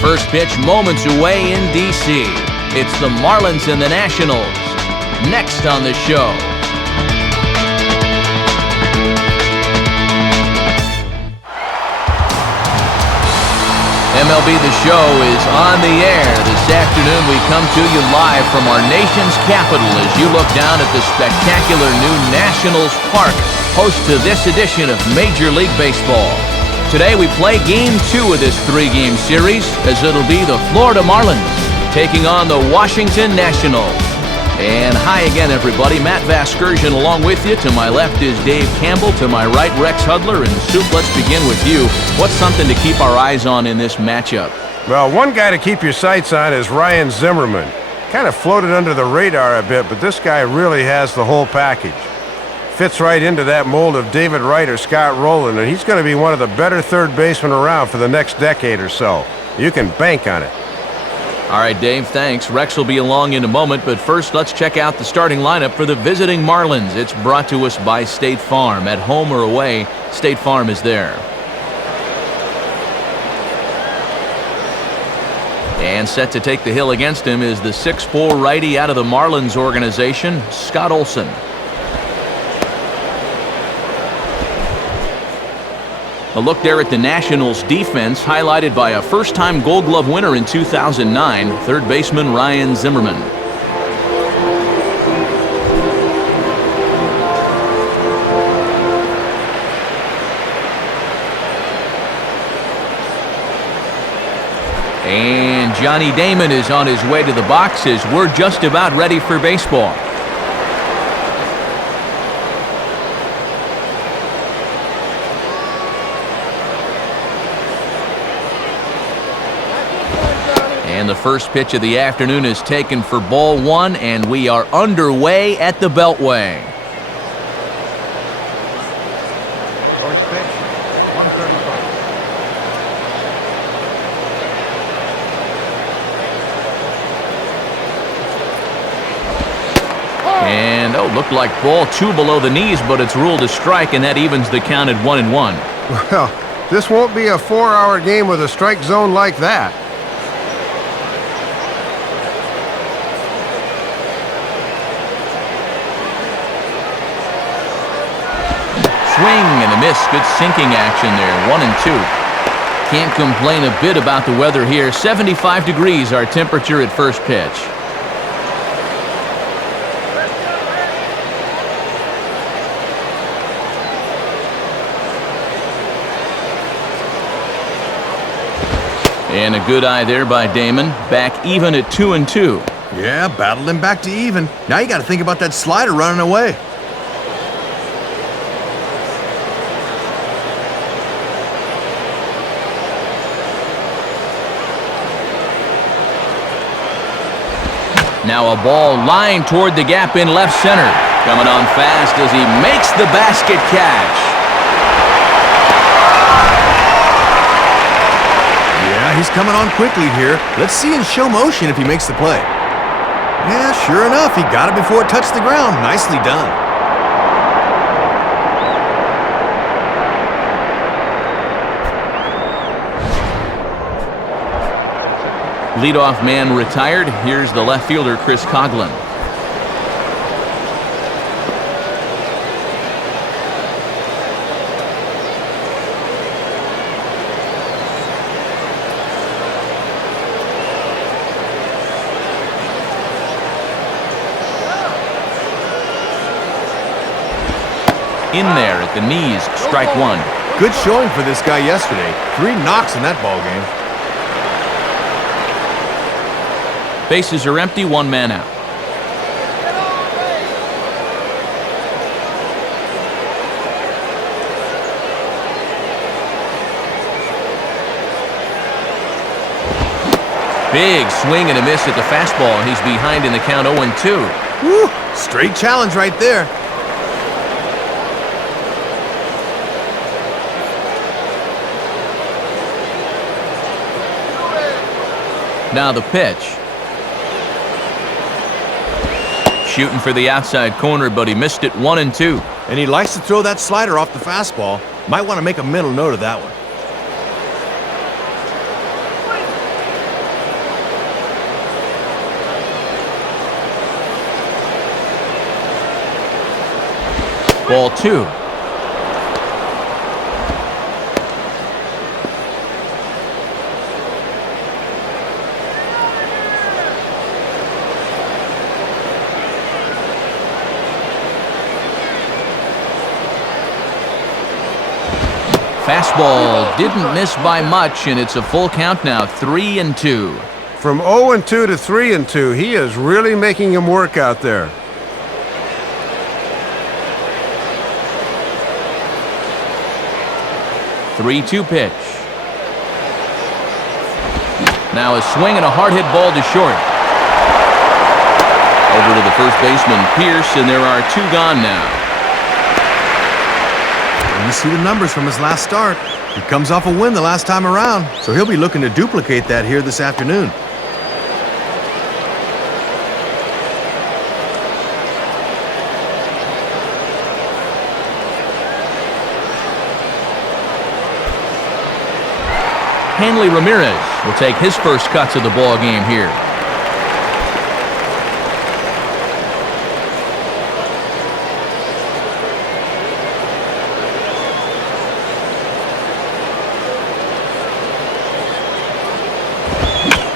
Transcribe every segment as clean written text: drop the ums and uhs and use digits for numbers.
First pitch moments away in D.C. It's the Marlins and the Nationals. Next on the show. MLB The Show is on the air. This afternoon we come to you live from our nation's capital as you look down at the spectacular new Nationals Park, host to this edition of Major League Baseball. Today we play Game 2 of this 3-game series as it'll be the Florida Marlins taking on the Washington Nationals. And hi again, everybody. Matt Vasgersian along with you. To my left is Dave Campbell. To my right, Rex Hudler. And Soup, let's begin with you. What's something to keep our eyes on in this matchup? Well, one guy to keep your sights on is Ryan Zimmerman. Kind of floated under the radar a bit, but this guy really has the whole package. Fits right into that mold of David Wright or Scott Rowland, and he's going to be one of the better third basemen around for the next decade or so. You can bank on it. All right, Dave, thanks. Rex will be along in a moment, but first let's check out the starting lineup for the visiting Marlins. It's brought to us by State Farm. At home or away, State Farm is there. And set to take the hill against him is the 6'4" righty out of the Marlins organization, Scott Olson. A look there at the Nationals defense, highlighted by a first-time Gold Glove winner in 2009, third baseman Ryan Zimmerman. And Johnny Damon is on his way to the boxes. We're just about ready for baseball. And the first pitch of the afternoon is taken for ball one, and we are underway at the Beltway. First pitch, 135. And, looked like ball two below the knees, but it's ruled a strike, and that evens the count at 1-1. Well, this won't be a 4-hour game with a strike zone like that. Swing and a miss. Good sinking action there. 1-2. Can't complain a bit about the weather here. 75 degrees our temperature at first pitch. And a good eye there by Damon. Back even at 2-2. Yeah, battled him back to even. Now you got to think about that slider running away. Now a ball lined toward the gap in left center. Coming on fast as he makes the basket catch. Yeah, he's coming on quickly here. Let's see in show motion if he makes the play. Yeah, sure enough, he got it before it touched the ground. Nicely done. Leadoff man retired. Here's the left fielder, Chris Coughlin. In there at the knees, strike one. Good showing for this guy yesterday. 3 knocks in that ball game. Bases are empty, one man out. Big swing and a miss at the fastball, and he's behind in the count 0-2. Woo! Straight challenge right there. Now the pitch. Shooting for the outside corner, but he missed it 1-2. And he likes to throw that slider off the fastball. Might want to make a mental note of that one. Ball 2. Fastball didn't miss by much, and it's a full count now, 3-2. From 0-2 to 3-2, he is really making him work out there. Three-two pitch. Now a swing and a hard hit ball to short. Over to the first baseman, Pierce, and there are 2 gone now. And you see the numbers from his last start. He comes off a win the last time around, so he'll be looking to duplicate that here this afternoon. Hanley Ramirez will take his first cuts of the ball game here.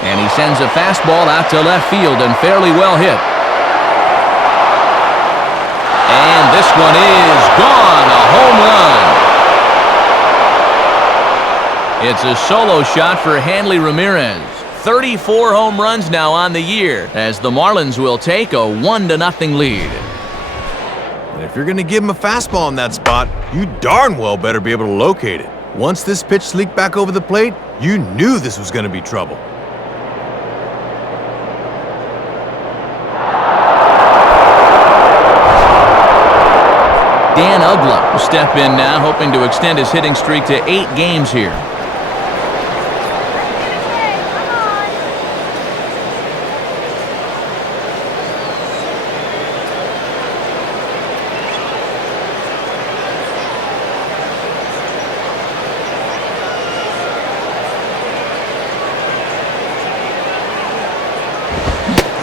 And he sends a fastball out to left field and fairly well hit. And this one is gone, a home run. It's a solo shot for Hanley Ramirez. 34 home runs now on the year, as the Marlins will take a 1-0 lead. And if you're going to give him a fastball in that spot, you darn well better be able to locate it. Once this pitch sleeked back over the plate, you knew this was going to be trouble. Dan Uggla will step in now, hoping to extend his hitting streak to 8 games here.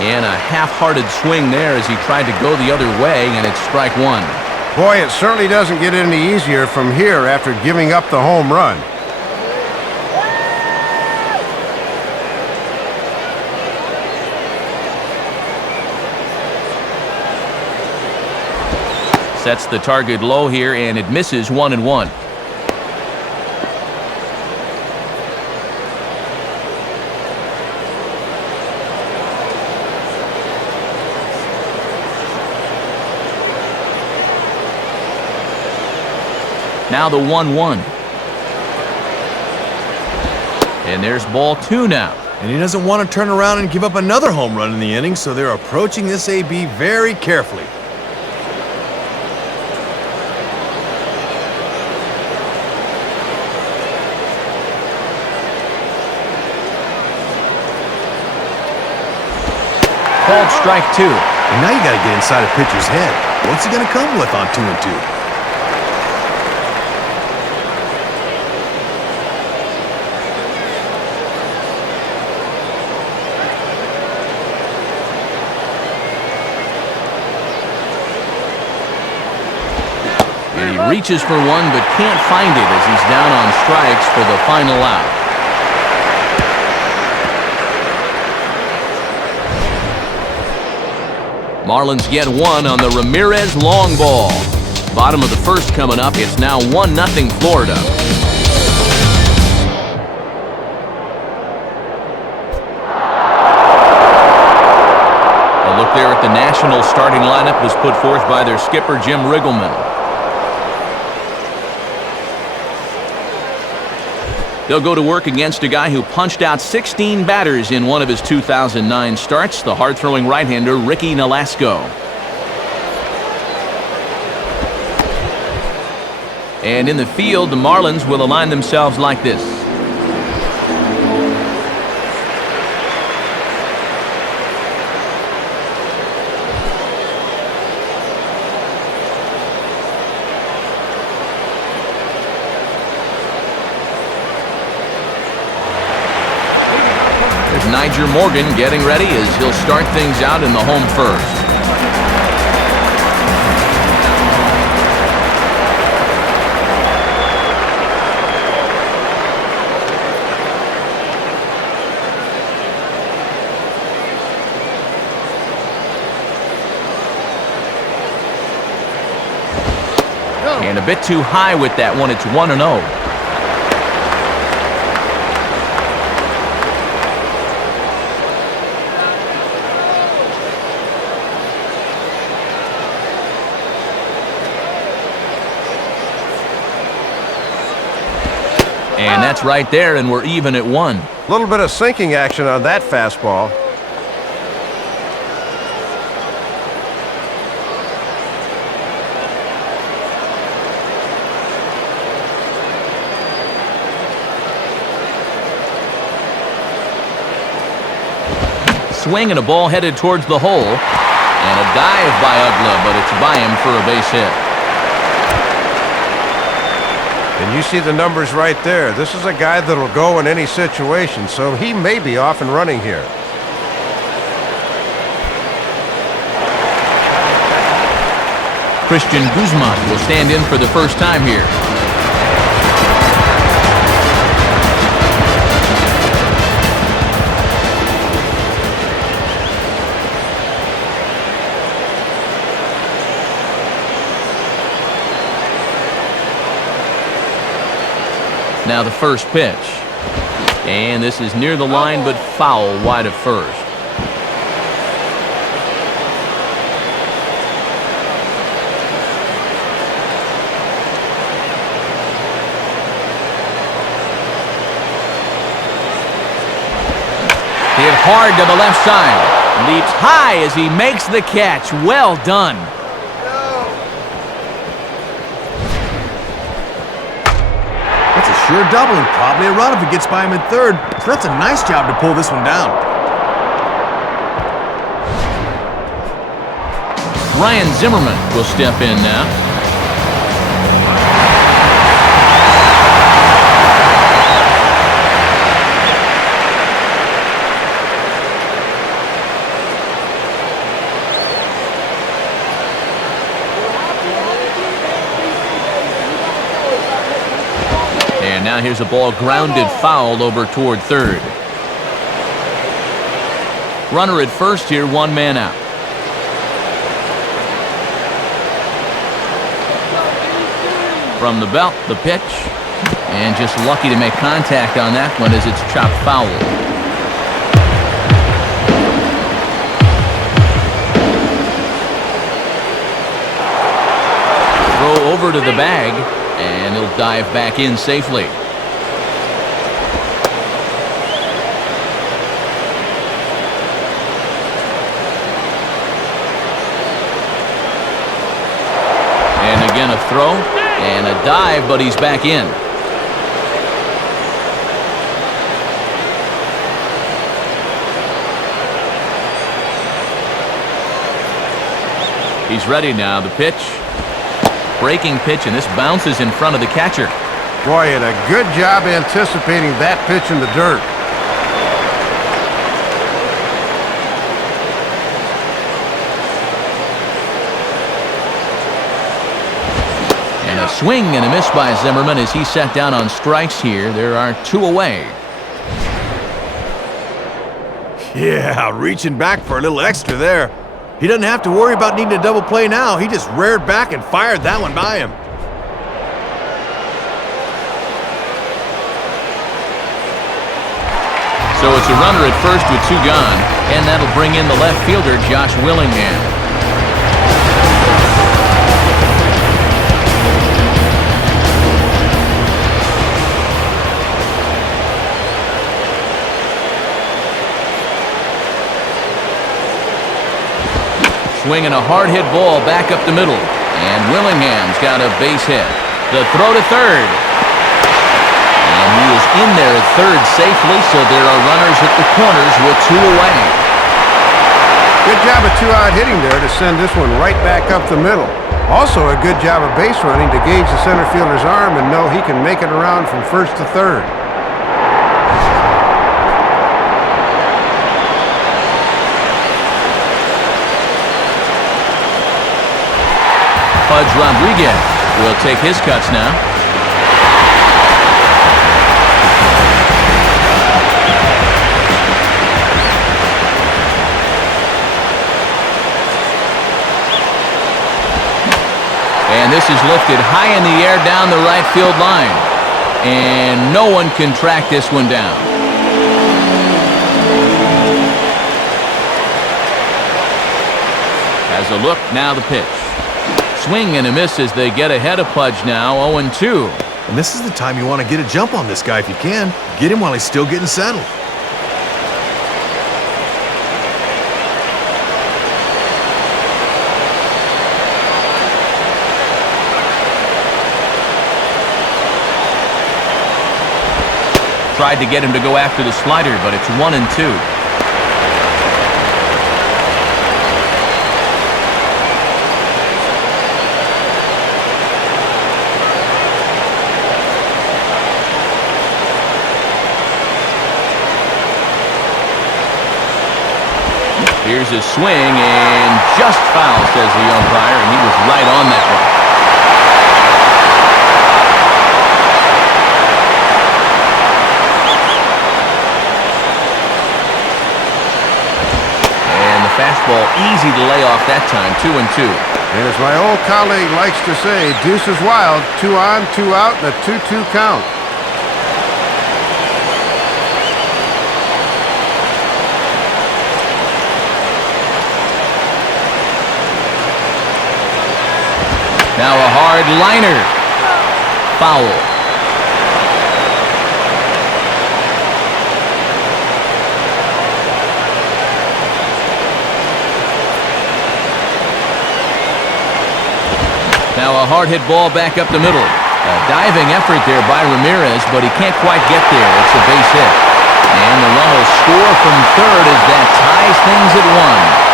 And a half-hearted swing there as he tried to go the other way, and it's strike 1. Boy, it certainly doesn't get any easier from here after giving up the home run. Sets the target low here, and it misses 1-1. Now the 1-1. And there's ball 2 now. And he doesn't want to turn around and give up another home run in the inning, so they're approaching this AB very carefully. Called strike 2. And now you got to get inside a pitcher's head. What's he going to come with on 2-2? And he reaches for one but can't find it as he's down on strikes for the final out. Marlins get one on the Ramirez long ball. Bottom of the first coming up. It's now 1-0 Florida. A look there at the Nationals starting lineup was put forth by their skipper Jim Riggleman. They'll go to work against a guy who punched out 16 batters in one of his 2009 starts, the hard-throwing right-hander Ricky Nolasco. And in the field, the Marlins will align themselves like this. Niger Morgan getting ready as he'll start things out in the home first. And a bit too high with that one. It's 1-0. And that's right there, and we're even at 1. A little bit of sinking action on that fastball. Swing and a ball headed towards the hole. And a dive by Ugla, but it's by him for a base hit. And you see the numbers right there. This is a guy that'll go in any situation, so he may be off and running here. Christian Guzman will stand in for the first time here. Now the first pitch. And this is near the line, but foul wide of first. Hit hard to the left side. Leaps high as he makes the catch. Well done. Sure double and probably a run if it gets by him in third. So that's a nice job to pull this one down. Ryan Zimmerman will step in now. And now here's a ball grounded foul over toward third. Runner at first here, 1 man out. From the belt, the pitch. And just lucky to make contact on that one as it's chopped foul. Throw over to the bag. And he'll dive back in safely. And again a throw and a dive, but he's back in. He's ready now. The pitch. Breaking pitch, and this bounces in front of the catcher. Boy, and a good job anticipating that pitch in the dirt. And a swing and a miss by Zimmerman as he sat down on strikes here. There are 2 away. Yeah, reaching back for a little extra there. He doesn't have to worry about needing a double play now. He just reared back and fired that one by him. So it's a runner at first with 2 gone, and that'll bring in the left fielder, Josh Willingham. Swinging a hard-hit ball back up the middle. And Willingham's got a base hit. The throw to third. And he is in there at third safely, so there are runners at the corners with 2 away. Good job of 2-out hitting there to send this one right back up the middle. Also a good job of base running to gauge the center fielder's arm and know he can make it around from first to third. Pudge Rodriguez will take his cuts now. And this is lifted high in the air down the right field line. And no one can track this one down. Has a look, now the pitch. Swing and a miss as they get ahead of Pudge now, 0-2. And this is the time you want to get a jump on this guy if you can. Get him while he's still getting settled. Tried to get him to go after the slider, but it's 1-2. Here's his swing, and just foul, says the umpire, and he was right on that one. And the fastball easy to lay off that time, 2-2. And as my old colleague likes to say, deuce is wild, 2 on, 2 out, and a 2-2 count. Now a hard liner. Foul. Now a hard hit ball back up the middle. A diving effort there by Ramirez, but he can't quite get there. It's a base hit. And the run will score from third as that ties things at 1.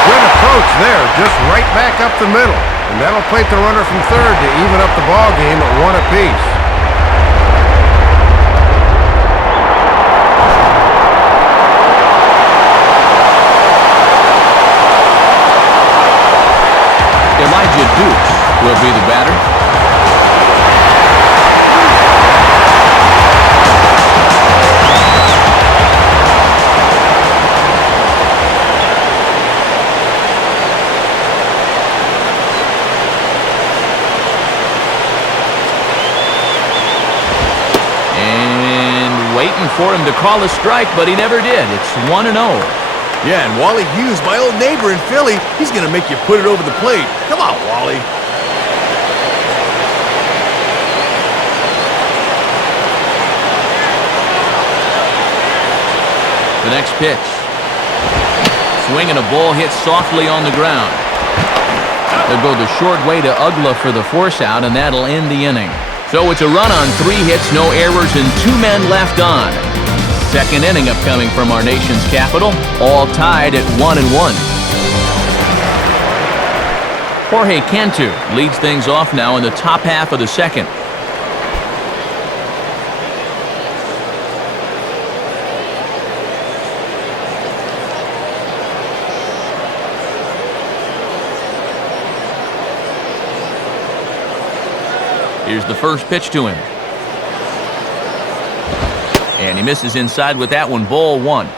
Good approach there, just right back up the middle. And that'll plate the runner from third to even up the ball game at 1 apiece. Elijah Dukes will be the batter. Waiting for him to call a strike, but he never did. It's 1-0. Yeah, and Wally Hughes, my old neighbor in Philly, he's going to make you put it over the plate. Come on, Wally. The next pitch. Swing and a ball hit softly on the ground. They'll go the short way to Ugla for the force out, and that'll end the inning. So it's a run on 3 hits, no errors, and 2 men left on. Second inning upcoming from our nation's capital, all tied at 1-1. Jorge Cantu leads things off now in the top half of the second. Here's the first pitch to him. And he misses inside with that one, ball 1.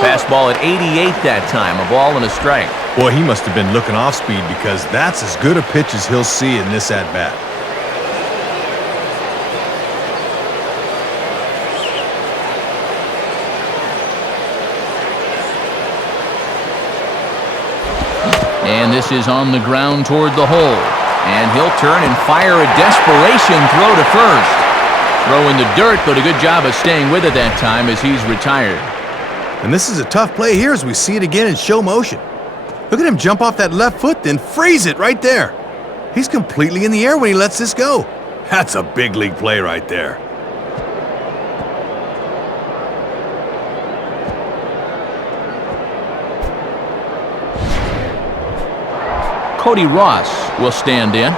Fastball at 88 that time, a ball and a strike. Boy, he must have been looking off speed because that's as good a pitch as he'll see in this at-bat. And this is on the ground toward the hole. And he'll turn and fire a desperation throw to first. Throw in the dirt, but a good job of staying with it that time as he's retired. And this is a tough play here as we see it again in show motion. Look at him jump off that left foot, then freeze it right there. He's completely in the air when he lets this go. That's a big league play right there. Cody Ross will stand in.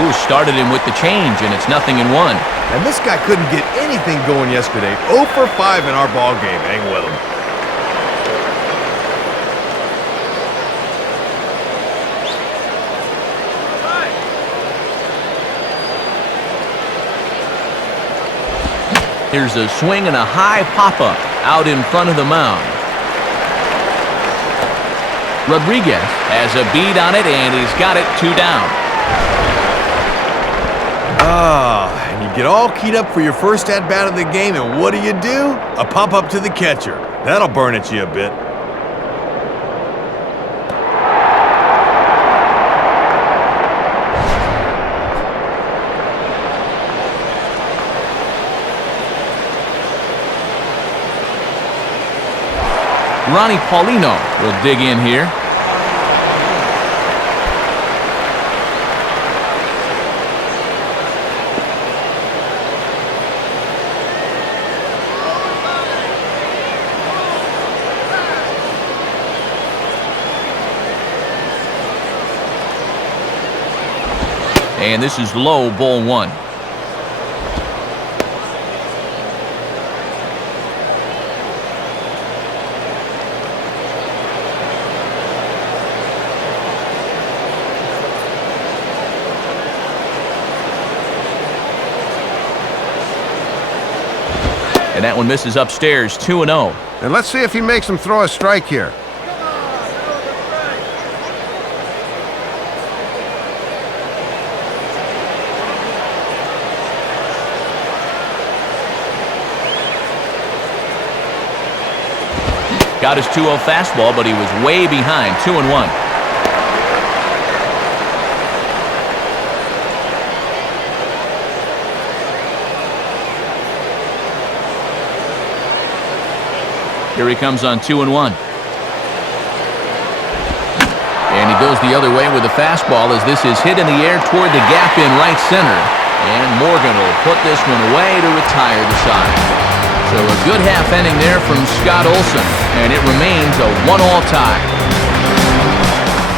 Ooh, started him with the change, and it's 0-1. And this guy couldn't get anything going yesterday. 0 for 5 in our ball game. Hang with him. Here's a swing and a high pop-up out in front of the mound. Rodriguez has a beat on it, and he's got it 2 down. And you get all keyed up for your first at-bat of the game, and what do? A pop-up to the catcher. That'll burn at you a bit. Ronnie Paulino will dig in here. And this is low, ball 1. And that one misses upstairs, 2-0. And let's see if he makes him throw a strike here. Got his 2-0 fastball, but he was way behind, 2-1. Here he comes on 2-1. And he goes the other way with the fastball as this is hit in the air toward the gap in right center. And Morgan will put this one away to retire the side. So a good half inning there from Scott Olson, and it remains a 1-all tie.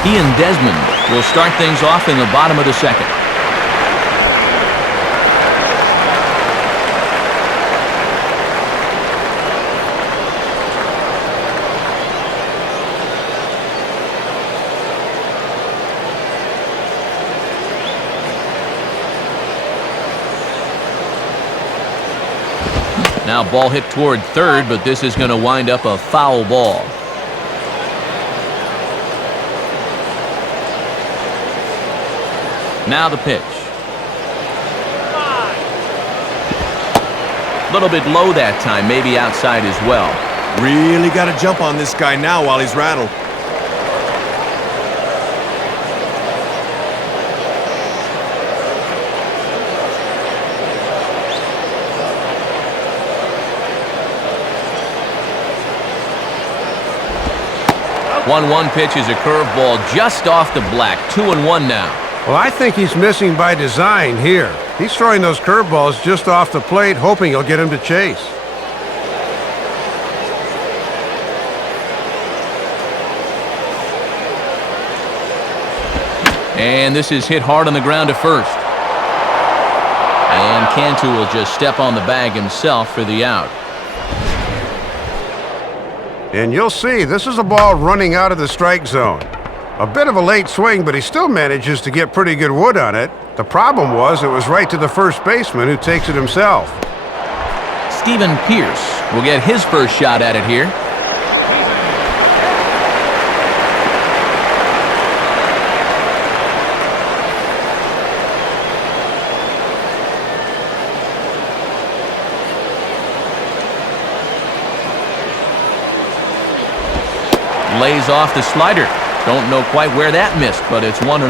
Ian Desmond will start things off in the bottom of the second. Now ball hit toward third, but this is going to wind up a foul ball. Now the pitch. A little bit low that time, maybe outside as well. Really got to jump on this guy now while he's rattled. One pitch is a curveball just off the black. 2-1 now. Well, I think he's missing by design here. He's throwing those curveballs just off the plate, hoping he'll get him to chase. And this is hit hard on the ground to first. And Cantu will just step on the bag himself for the out. And you'll see, this is a ball running out of the strike zone. A bit of a late swing, but he still manages to get pretty good wood on it. The problem was it was right to the first baseman, who takes it himself. Stephen Pierce will get his first shot at it here. Lays off the slider. Don't know quite where that missed, but it's 1-0.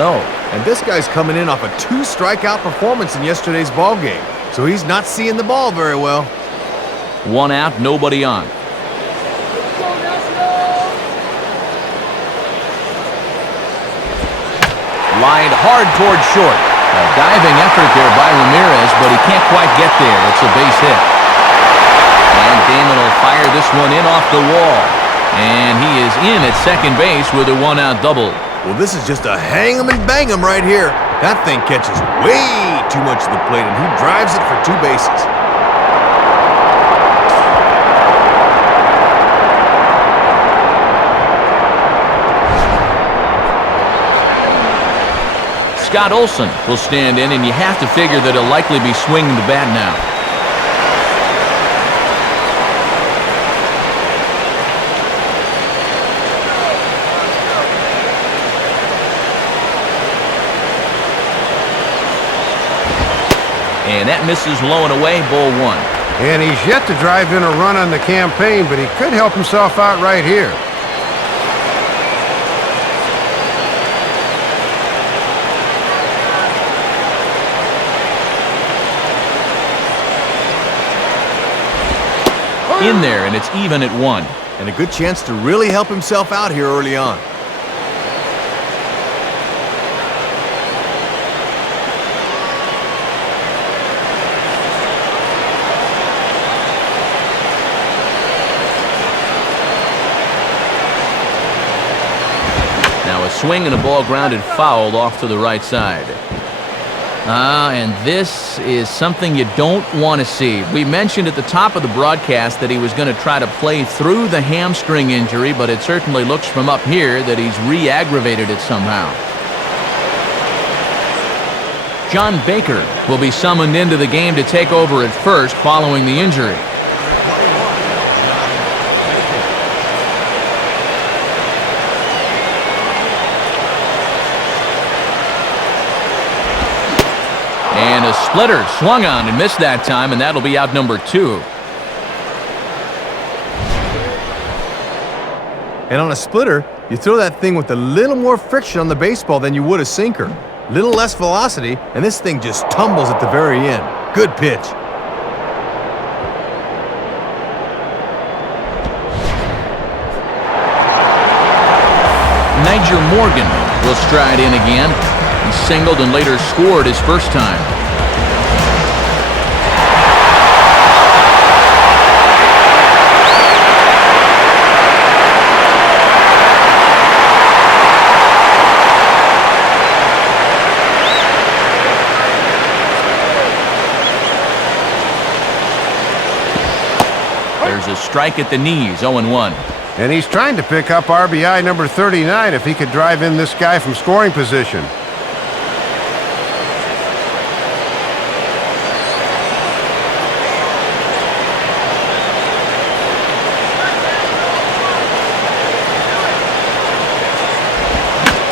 And this guy's coming in off a 2-strikeout performance in yesterday's ball game, so he's not seeing the ball very well. 1 out, nobody on. Lined hard toward short. A diving effort there by Ramirez, but he can't quite get there. It's a base hit. And Damon will fire this one in off the wall. And he is in at second base with a 1-out double. Well, this is just a hang 'em and bang 'em right here. That thing catches way too much of the plate, and he drives it for 2 bases. Scott Olson will stand in, and you have to figure that he'll likely be swinging the bat now. And that misses low and away, ball 1. And he's yet to drive in a run on the campaign, but he could help himself out right here. In there, and it's even at 1. And a good chance to really help himself out here early on. Now a swing and a ball grounded foul off to the right side. And this is something you don't want to see. We mentioned at the top of the broadcast that he was going to try to play through the hamstring injury, but it certainly looks from up here that he's re-aggravated it somehow. John Baker will be summoned into the game to take over at first following the injury. And a splitter swung on and missed that time, and that'll be out number 2. And on a splitter, you throw that thing with a little more friction on the baseball than you would a sinker. Little less velocity, and this thing just tumbles at the very end. Good pitch. Niger Morgan will stride in again. He singled and later scored his first time. There's a strike at the knees, 0-1. And he's trying to pick up RBI number 39 if he could drive in this guy from scoring position.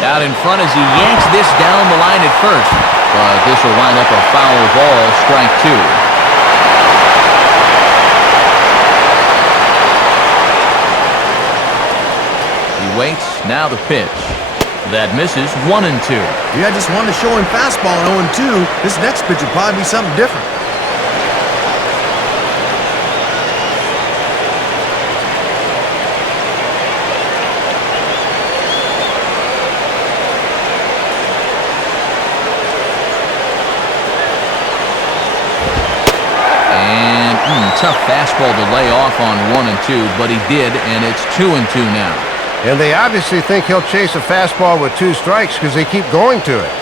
Out in front as he yanks this down the line at first. But this will wind up a foul ball, strike 2. Waits, now the pitch. That misses, 1-2. Yeah, I just wanted to show him fastball in 0-2. This next pitch would probably be something different. And tough fastball to lay off on 1-2, but he did, and it's 2-2 now. And they obviously think he'll chase a fastball with 2 strikes because they keep going to it.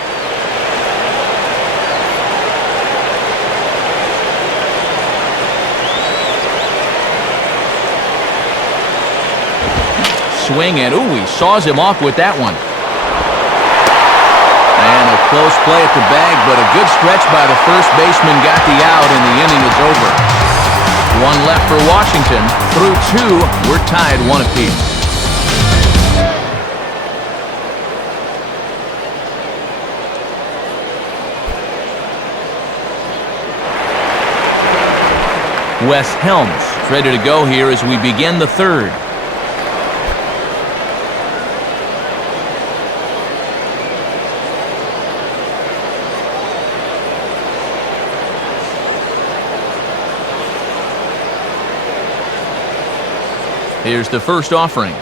Swing, and he saws him off with that one. And a close play at the bag, but a good stretch by the first baseman got the out, and the inning is over. 1 left for Washington. Through 2, we're tied 1 apiece. Wes Helms ready to go here as we begin the 3rd. Here's the first offering.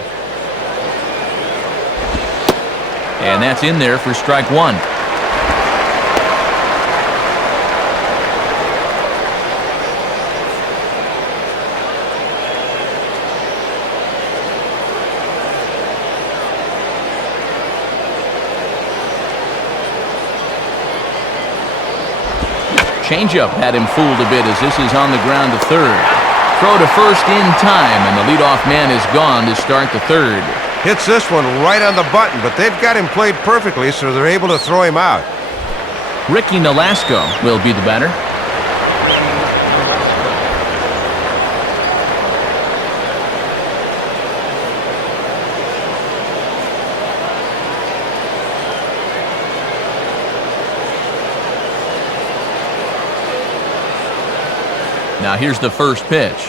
And that's in there for strike 1. Changeup had him fooled a bit as this is on the ground to third. Throw to first in time, and the leadoff man is gone to start the third. Hits this one right on the button, but they've got him played perfectly, so they're able to throw him out. Ricky Nolasco will be the batter. Now here's the first pitch.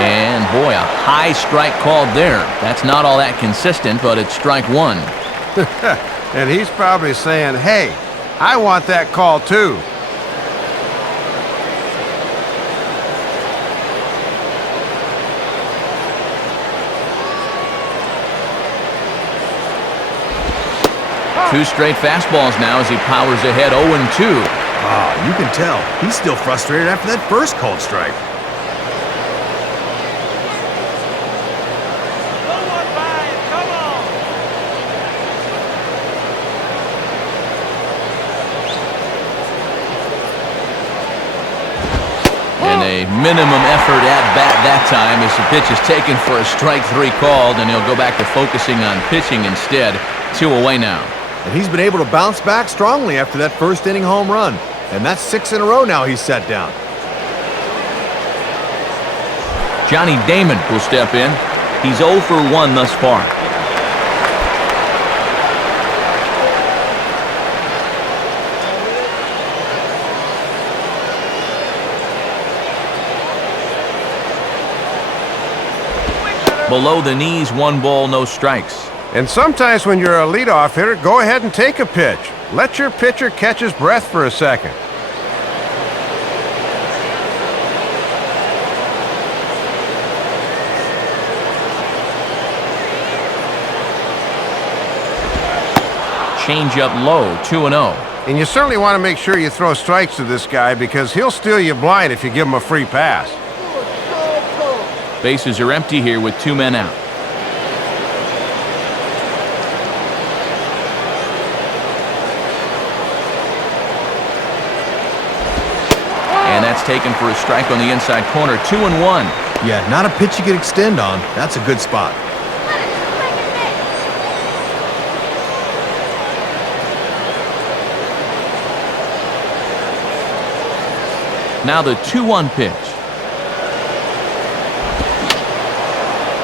And boy, a high strike called there. That's not all that consistent, but it's strike one. And he's probably saying, hey, I want that call too. Two straight fastballs now as he powers ahead 0-2. Ah, you can tell. He's still frustrated after that first called strike. And a minimum effort at bat that time as the pitch is taken for a strike three called, and he'll go back to focusing on pitching instead. 2 away now. And he's been able to bounce back strongly after that first inning home run. And that's 6 in a row now he's set down. Johnny Damon will step in. He's 0 for 1 thus far. Below the knees, 1 ball, no strikes. And sometimes when you're a leadoff hitter, go ahead and take a pitch. Let your pitcher catch his breath for a second. Change up low, 2-0. And you certainly want to make sure you throw strikes to this guy because he'll steal you blind if you give him a free pass. Bases are empty here with 2 men out. And that's taken for a strike on the inside corner. 2-1. Yeah, not a pitch you could extend on. That's a good spot. Now the 2-1 pitch.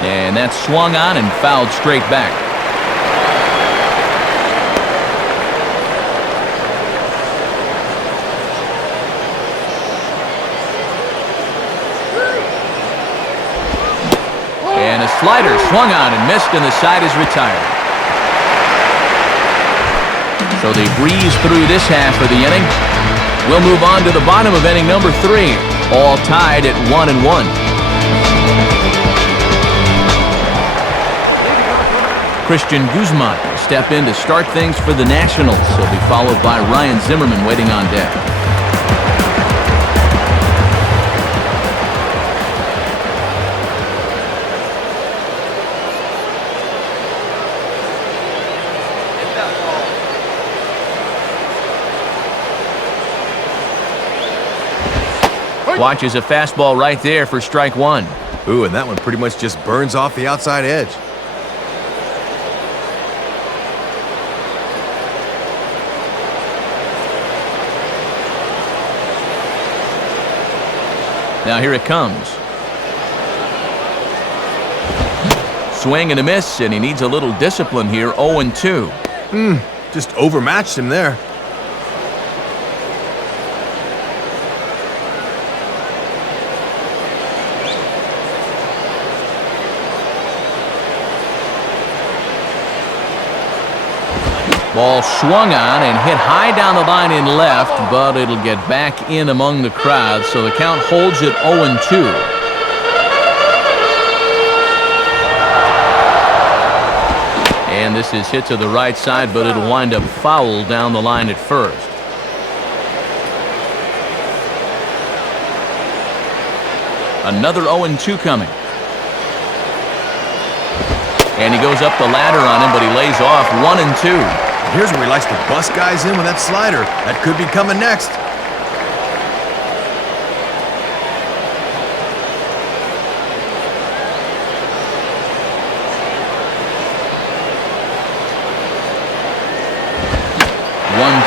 And that's swung on and fouled straight back. And a slider swung on and missed, and the side is retired. So they breeze through this half of the inning. We'll move on to the bottom of inning number 3, all tied at 1-1. Christian Guzman will step in to start things for the Nationals. He'll be followed by Ryan Zimmerman waiting on deck. Watches a fastball right there for strike 1. Ooh, and that one pretty much just burns off the outside edge. Now here it comes. Swing and a miss, and he needs a little discipline here. 0-2. Just overmatched him there. Ball swung on and hit high down the line in left, but it'll get back in among the crowd, so the count holds at 0-2. And this is hit to the right side, but it'll wind up foul down the line at first. Another 0-2 coming. And he goes up the ladder on him, but he lays off 1-2. Here's where he likes to bust guys in with that slider. That could be coming next.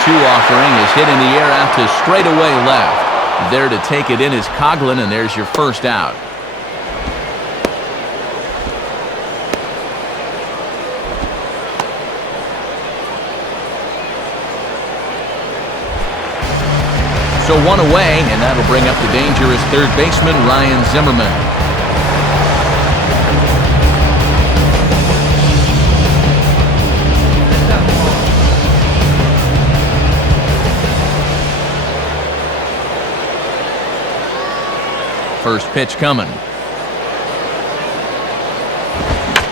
Offering is hit in the air out to straightaway left. There to take it in is Coughlin, and there's your first out. So one away, and that'll bring up the dangerous third baseman, Ryan Zimmerman. First pitch coming.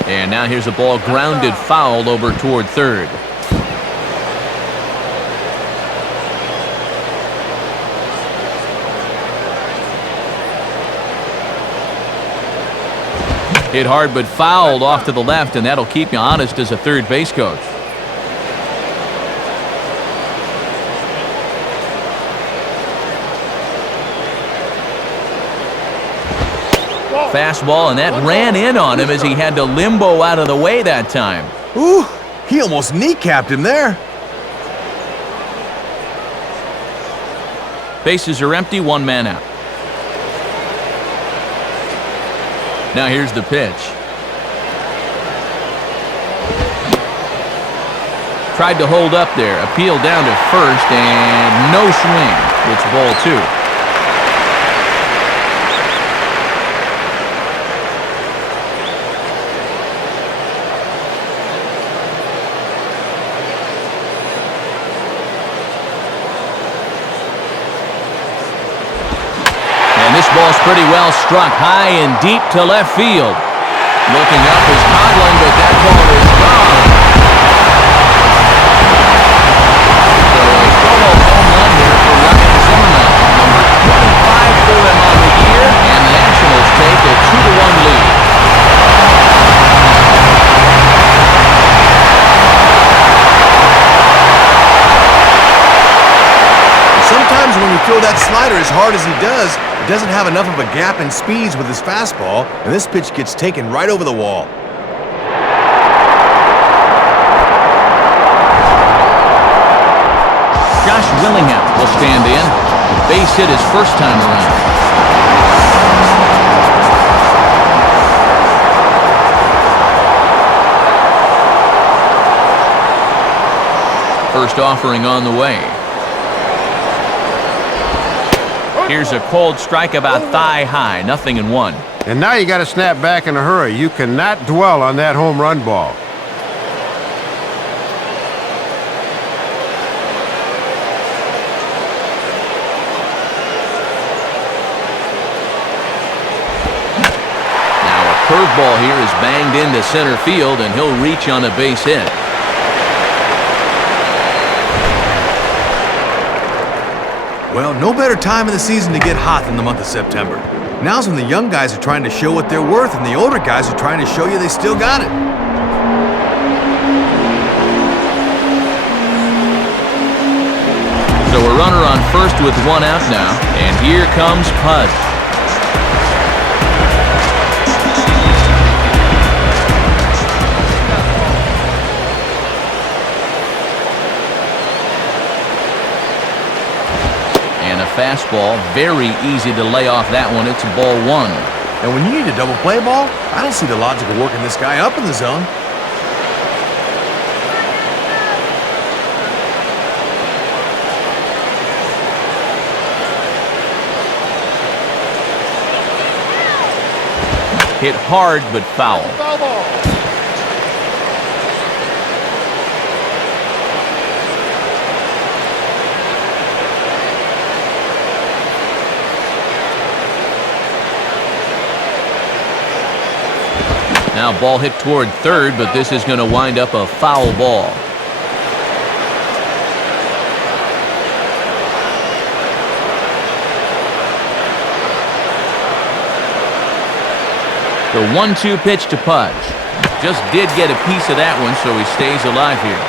And now here's a ball grounded foul over toward third. Hit hard but fouled off to the left, and that'll keep you honest as a third base coach. Fastball, and that ran in on him as he had to limbo out of the way that time. Ooh, he almost kneecapped him there. Bases are empty, one man out. Now here's the pitch. Tried to hold up there, appealed down to first, and no swing. It's ball two. This ball's pretty well struck high and deep to left field. Looking up is Coughlin, but that ball is gone. So a solo home run here for Ryan Zimmerman. Number 25 for him on the year, and the Nationals take a 2-1 lead. Sometimes when you throw that slider as hard as he does, he doesn't have enough of a gap in speeds with his fastball, and this pitch gets taken right over the wall. Josh Willingham will stand in. Base hit his first time around. First offering on the way. Here's a cold strike about thigh high, 0-1. And now you got to snap back in a hurry. You cannot dwell on that home run ball. Now a curveball here is banged into center field, and he'll reach on a base hit. Well, no better time of the season to get hot than the month of September. Now's when the young guys are trying to show what they're worth, and the older guys are trying to show you they still got it. So a runner on first with one out now, and here comes Pudge. Fastball, very easy to lay off that one. It's ball one. And when you need a double play ball, I don't see the logic of working this guy up in the zone. Hit hard but foul. Foul ball. Now ball hit toward third, but this is going to wind up a foul ball. The 1-2 pitch to Pudge. Just did get a piece of that one, so he stays alive here.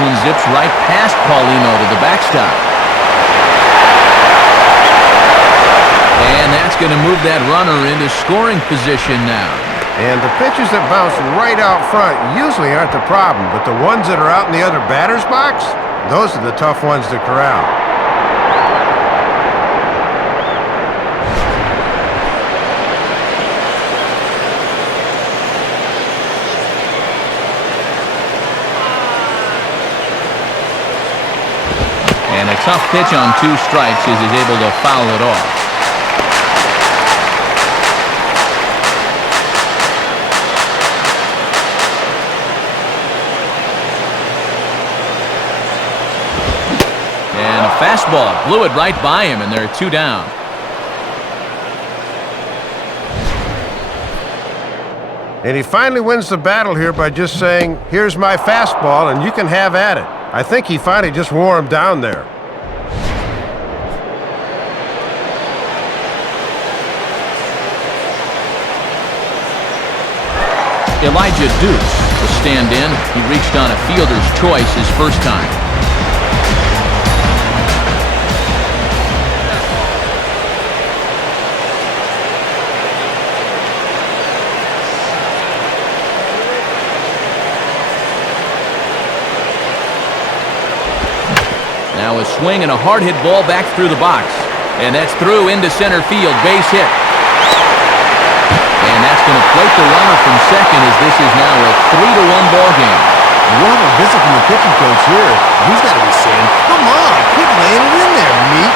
one zips right past Paulino to the backstop. And that's going to move that runner into scoring position now. And the pitches that bounce right out front usually aren't the problem, but the ones that are out in the other batter's box, those are the tough ones to corral. And a tough pitch on 2 strikes as he's able to foul it off. And a fastball blew it right by him, and there are 2 down. And he finally wins the battle here by just saying, "Here's my fastball, and you can have at it." I think he finally just wore him down there. Elijah Dukes will stand in. He reached on a fielder's choice his first time. Now a swing and a hard hit ball back through the box. And that's through into center field. Base hit. And that's going to plate the runner from second as this is now a 3-1 ball game. What a visit from the pitching coach here. He's got to be saying, "Come on, quit laying it in there, meat."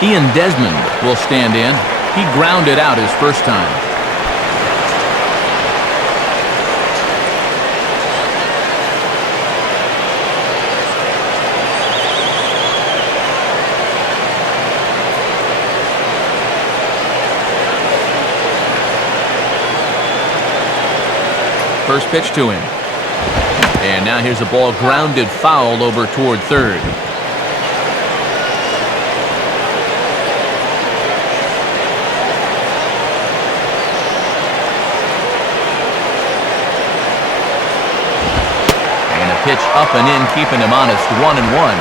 Ian Desmond will stand in. He grounded out his first time. First pitch to him. And now here's a ball grounded foul over toward third. Pitch up and in, keeping him honest, 1-1.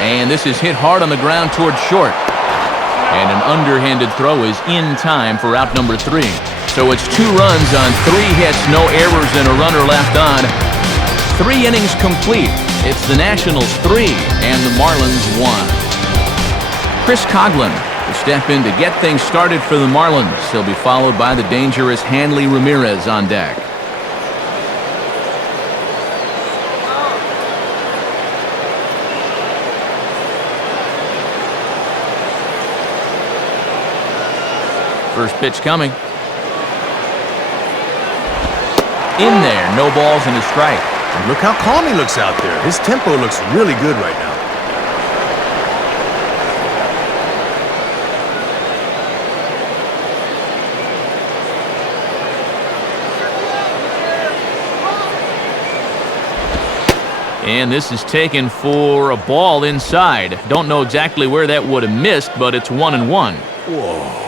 And this is hit hard on the ground toward short. And an underhanded throw is in time for out number 3. So it's 2 runs on 3 hits, no errors, and a runner left on. 3 innings complete. It's the Nationals 3 and the Marlins 1. Chris Coghlan will step in to get things started for the Marlins. He'll be followed by the dangerous Hanley Ramirez on deck. First pitch coming. In there, no balls and a strike. And look how calm he looks out there. His tempo looks really good right now. And this is taken for a ball inside. Don't know exactly where that would have missed, but it's 1-1. Whoa.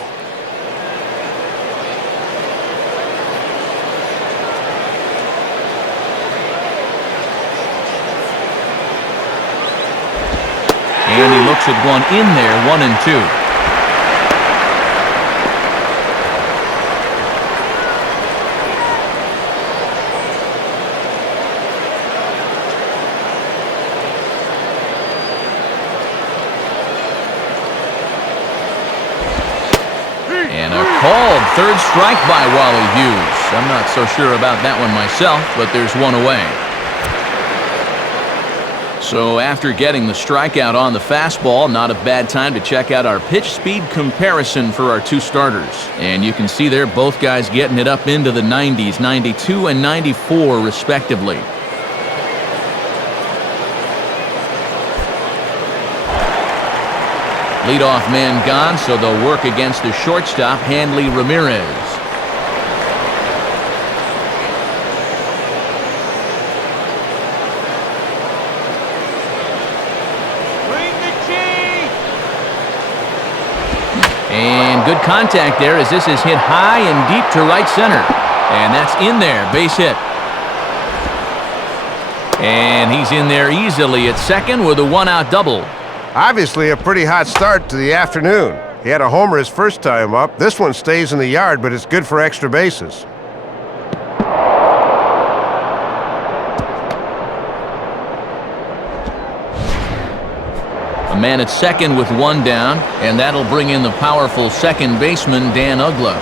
And he looks at one in there, 1-2. And a called third strike by Wally Hughes. I'm not so sure about that one myself, but there's one away. So after getting the strikeout on the fastball, not a bad time to check out our pitch speed comparison for our two starters. And you can see there both guys getting it up into the 90s, 92 and 94 respectively. Leadoff man gone, so they'll work against the shortstop, Hanley Ramirez. And good contact there as this is hit high and deep to right center. And that's in there, base hit. And he's in there easily at second with a one-out double. Obviously a pretty hot start to the afternoon. He had a homer his first time up. This one stays in the yard, but it's good for extra bases. A man at second with one down, and that'll bring in the powerful second baseman, Dan Uggla.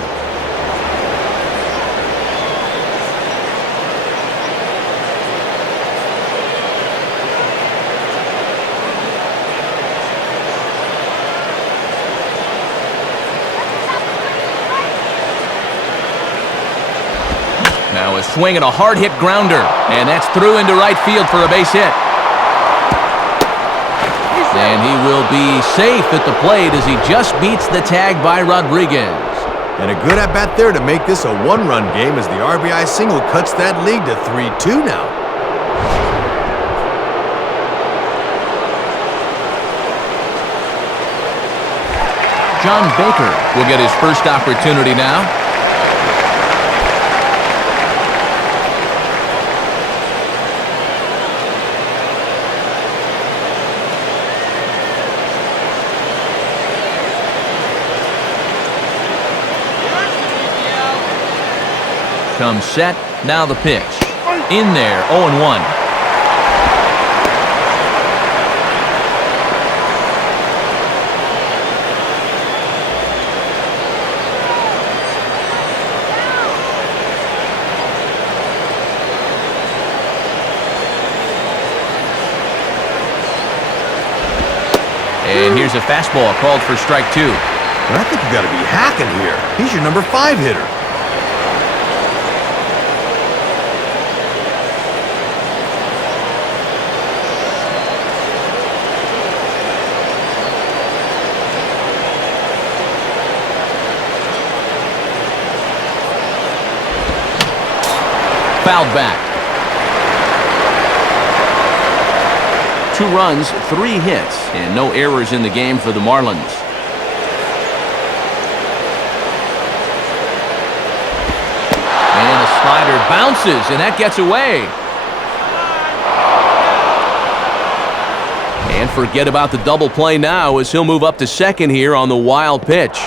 Now a swing and a hard hit grounder, and that's through into right field for a base hit. And he will be safe at the plate as he just beats the tag by Rodriguez. And a good at-bat there to make this a one-run game as the RBI single cuts that lead to 3-2 now. John Baker will get his first opportunity now. Comes set, now the pitch. In there, 0-1. And here's a fastball called for strike two. But I think you got to be hacking here. He's your number 5 hitter. Fouled back. 2 runs, 3 hits, and no errors in the game for the Marlins. And a slider bounces, and that gets away. And forget about the double play now as he'll move up to second here on the wild pitch.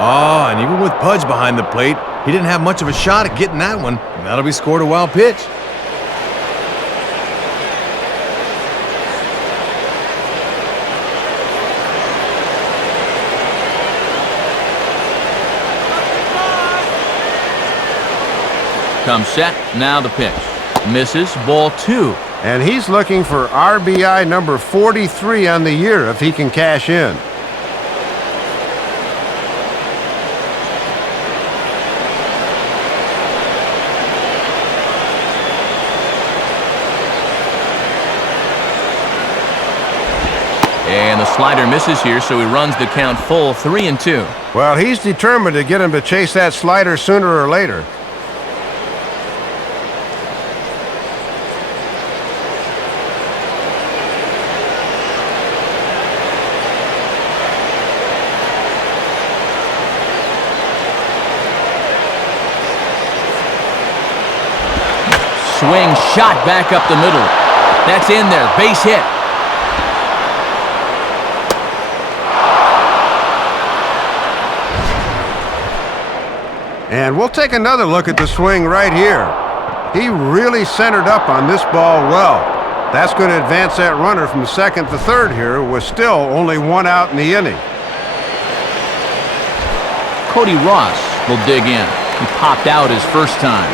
Oh, and even with Pudge behind the plate, he didn't have much of a shot at getting that one. And that'll be scored a wild pitch. Comes set, now the pitch. Misses, ball 2. And he's looking for RBI number 43 on the year if he can cash in. And the slider misses here, so he runs the count full, 3-2. Well, he's determined to get him to chase that slider sooner or later. Swing, shot back up the middle. That's in there, base hit. And we'll take another look at the swing right here. He really centered up on this ball well. That's going to advance that runner from second to third here with still only 1 out in the inning. Cody Ross will dig in. He popped out his first time.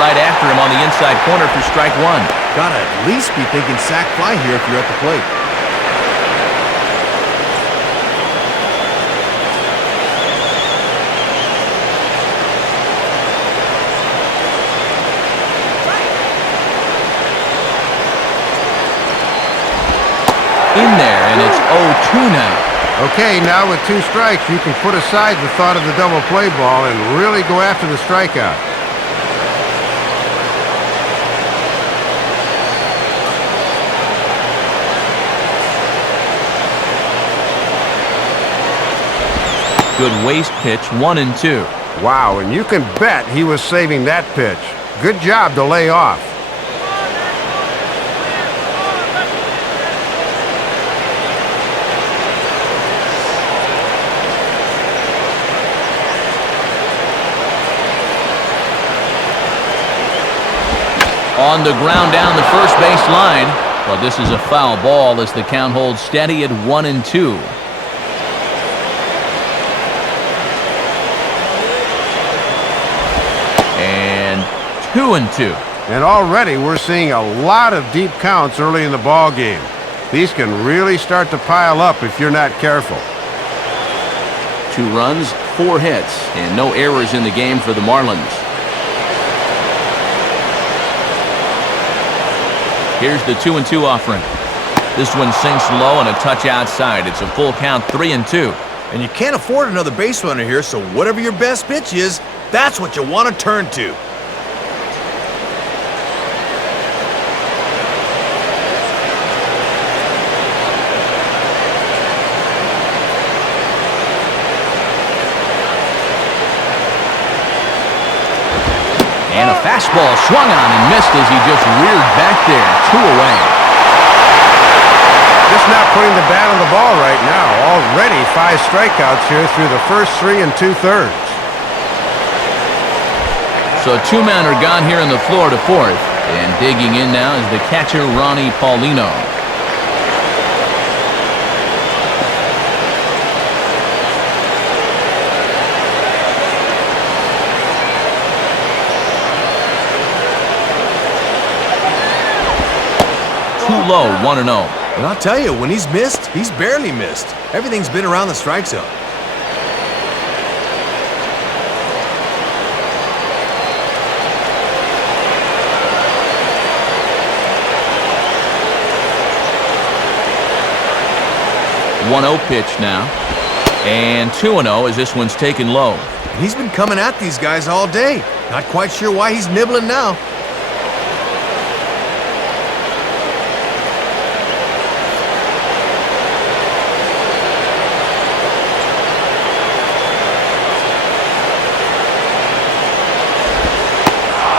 right after him on the inside corner for strike one. Gotta at least be thinking sac fly here if you're at the plate. In there, and it's 0-2 now. Okay, now with 2 strikes, you can put aside the thought of the double play ball and really go after the strikeout. Good waist pitch, 1-2. Wow, and you can bet he was saving that pitch. Good job to lay off. On the ground down the first base line. Well, this is a foul ball as the count holds steady at 1-2. And 2-2. And already we're seeing a lot of deep counts early in the ball game. These can really start to pile up if you're not careful. 2 runs, 4 hits, and no errors in the game for the Marlins. Here's the 2-2 offering. This one sinks low and a touch outside. It's a full count, 3-2. And you can't afford another base runner here, so whatever your best pitch is, that's what you want to turn to. And a fastball swung on and missed as he just reared back there. 2 away. Just not putting the bat on the ball right now. Already 5 strikeouts here through the first 3 2/3. So 2 men are gone here in the Florida 4th. And digging in now is the catcher, Ronnie Paulino. Too low, 1-0. And I'll tell you, when he's missed, he's barely missed. Everything's been around the strike zone. One-0 pitch now. And 2-0 as this one's taken low. And he's been coming at these guys all day. Not quite sure why he's nibbling now.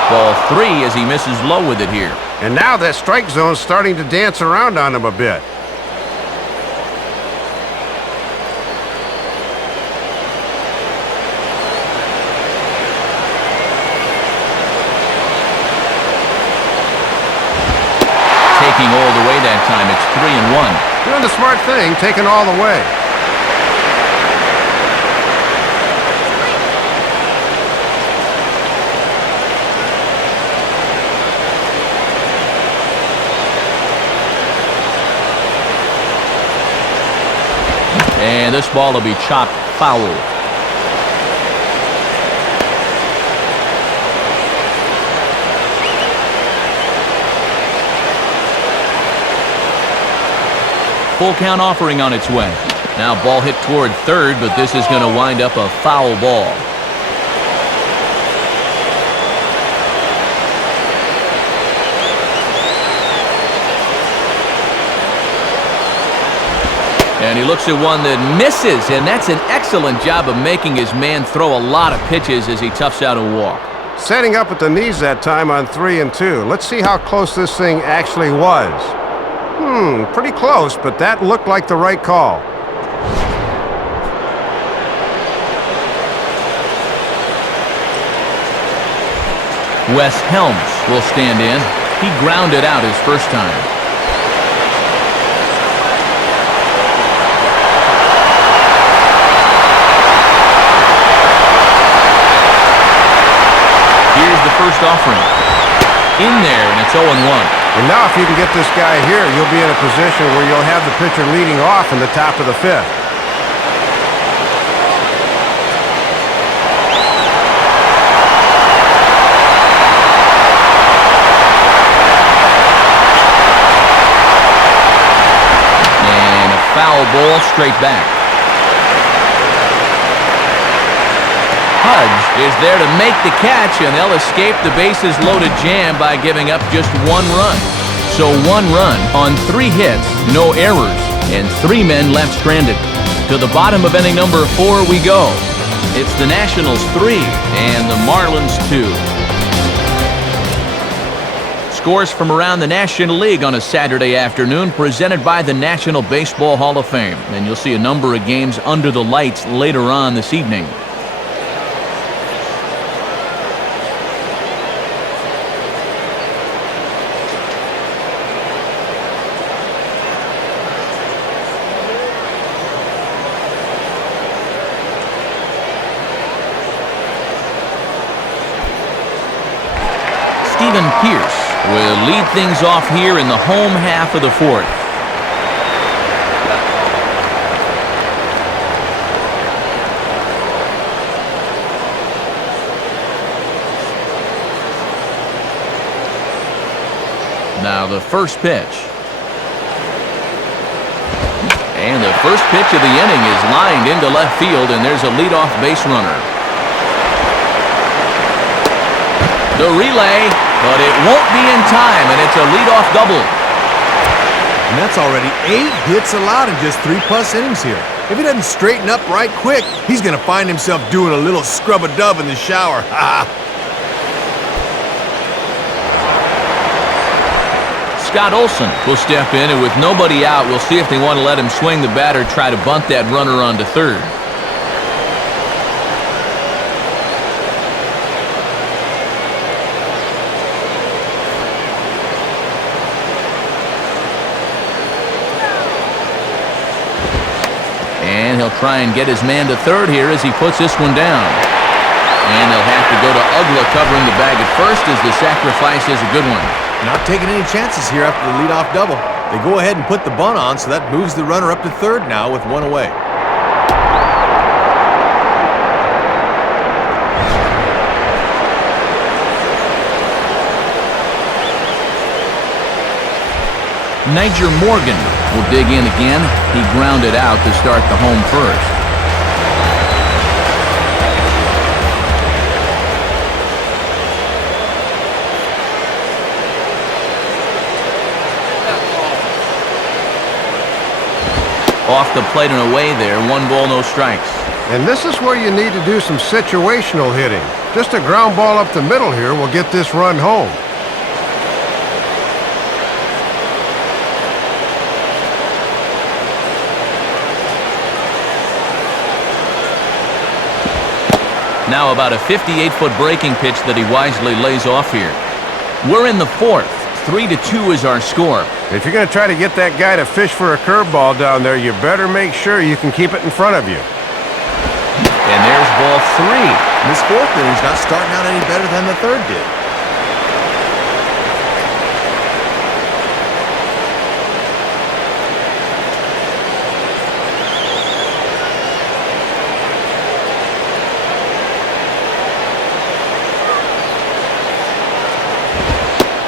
Ball 3 as he misses low with it here. And now that strike zone's starting to dance around on him a bit. Taking all the way that time. It's 3-1. Doing the smart thing, taking all the way. And this ball will be chopped foul. Full count offering on its way. Now ball hit toward third, but this is going to wind up a foul ball. And he looks at one that misses, and that's an excellent job of making his man throw a lot of pitches as he toughs out a walk. Setting up at the knees that time on 3-2. Let's see how close this thing actually was. Pretty close, but that looked like the right call. Wes Helms will stand in. He grounded out his first time. Here's the first offering. In there, and it's 0-1. And now if you can get this guy here, you'll be in a position where you'll have the pitcher leading off in the top of the fifth. And a foul ball straight back. Hudge is there to make the catch, and they'll escape the bases-loaded jam by giving up just 1 run. So 1 run on 3 hits, no errors, and 3 men left stranded. To the bottom of inning number 4 we go. It's the Nationals 3 and the Marlins 2. Scores from around the National League on a Saturday afternoon, presented by the National Baseball Hall of Fame. And you'll see a number of games under the lights later on this evening. Stephen Pierce will lead things off here in the home half of the 4th. Now the first pitch. And the first pitch of the inning is lined into left field, and there's a leadoff base runner. The relay, but it won't be in time, and it's a leadoff double. And that's already 8 hits allowed in just 3+ innings here. If he doesn't straighten up right quick, he's going to find himself doing a little scrub-a-dub in the shower. Scott Olson will step in, and with nobody out, we'll see if they want to let him swing the bat or try to bunt that runner onto third. And he'll try and get his man to third here as he puts this one down. And they'll have to go to Ugla covering the bag at first, as the sacrifice is a good one. Not taking any chances here after the leadoff double. They go ahead and put the bunt on, so that moves the runner up to third now with 1 away. Niger Morgan will dig in again. He grounded out to start the home first. Off the plate and away there, 1 ball, no strikes. And this is where you need to do some situational hitting. Just a ground ball up the middle here will get this run home. Now about a 58-foot breaking pitch that he wisely lays off here. We're in the 4th. 3-2 is our score. If you're going to try to get that guy to fish for a curveball down there, you better make sure you can keep it in front of you. And there's ball 3. This 4th inning's not starting out any better than the 3rd did.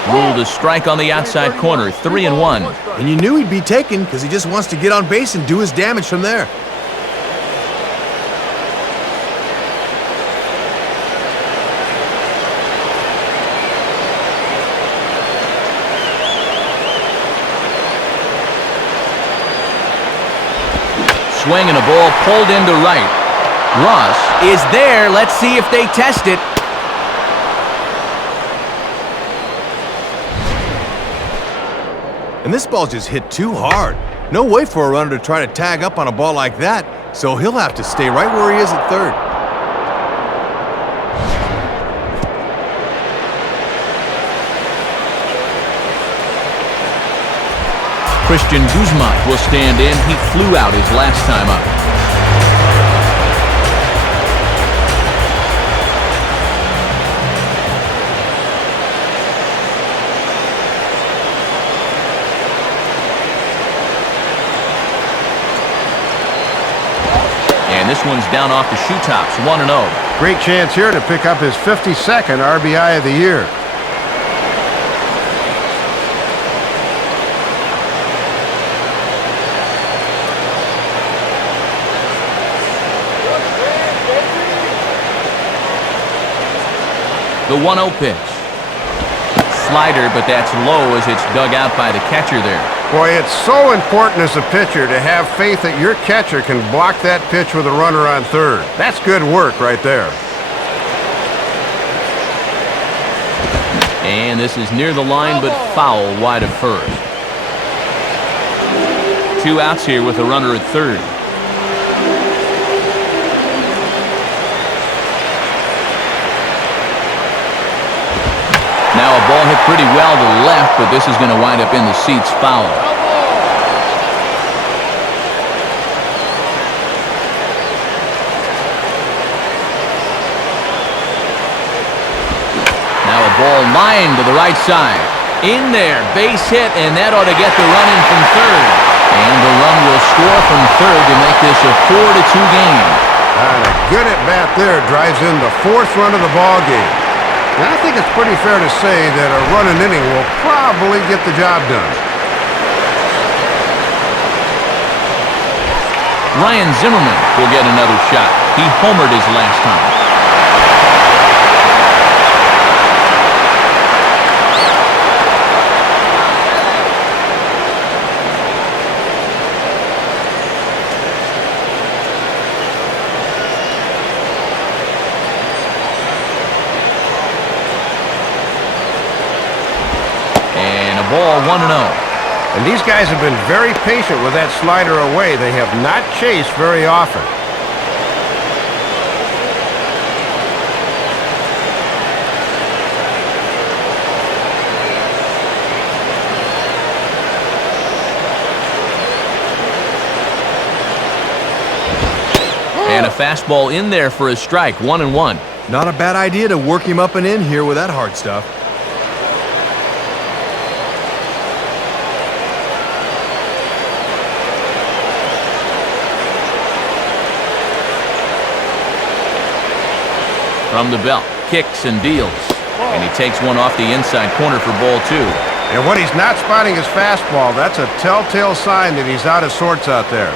Ruled a strike on the outside corner, 3-1. And you knew he'd be taken because he just wants to get on base and do his damage from there. Swing and a ball pulled into right. Ross is there. Let's see if they test it. And this ball just hit too hard. No way for a runner to try to tag up on a ball like that, so he'll have to stay right where he is at third. Christian Guzman will stand in. He flew out his last time up. this one's down off the shoe tops, 1-0. Great chance here to pick up his 52nd RBI of the year. The 1-0 pitch. Slider, but that's low as it's dug out by the catcher there. Boy, it's so important as a pitcher to have faith that your catcher can block that pitch with a runner on third. That's good work right there. And this is near the line, but foul wide of first. 2 outs here with a runner at third. Now a ball hit pretty well to the left, but this is going to wind up in the seats foul. Now a ball lined to the right side. In there, base hit, and that ought to get the run in from third. And the run will score from third to make this a 4-2 game. And a good at-bat there drives in the 4th run of the ball game. Now, I think it's pretty fair to say that a running inning will probably get the job done. Ryan Zimmerman will get another shot. He homered his last time. Ball 1-0. And these guys have been very patient with that slider away. They have not chased very often. And a fastball in there for a strike, 1-1. Not a bad idea to work him up and in here with that hard stuff. From the belt, kicks and deals. And he takes one off the inside corner for ball 2. And when he's not spotting his fastball, that's a telltale sign that he's out of sorts out there.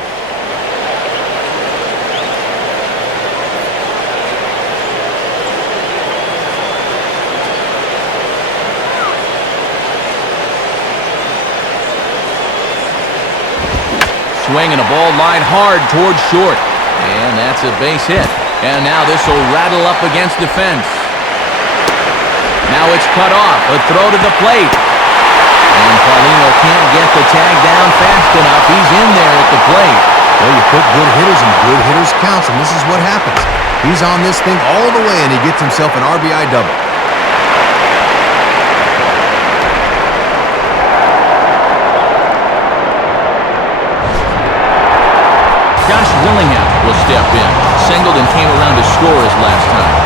Swing and a ball lined hard towards short. And that's a base hit. And now this will rattle up against the fence. Now it's cut off. A throw to the plate. And Paulino can't get the tag down fast enough. He's in there at the plate. Well, you put good hitters in good hitters' counts, and this is what happens. He's on this thing all the way, and he gets himself an RBI double. Josh Willingham will step in. Singled and came around to score his last time.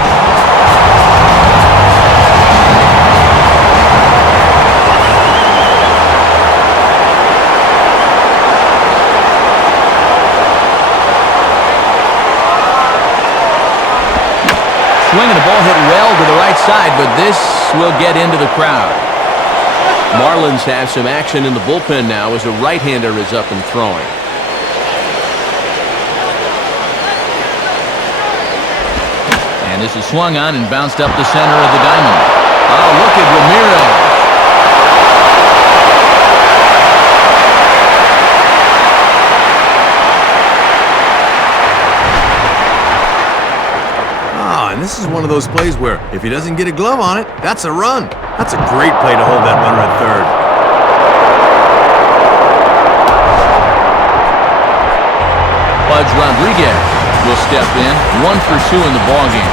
Swing and the ball hit well to the right side, but this will get into the crowd. Marlins have some action in the bullpen now as a right-hander is up and throwing. And this is swung on and bounced up the center of the diamond. Oh, look at Ramirez. Ah, and this is one of those plays where if he doesn't get a glove on it, that's a run. That's a great play to hold that runner at third. Pudge Rodriguez will step in, 1 for 2 in the ballgame.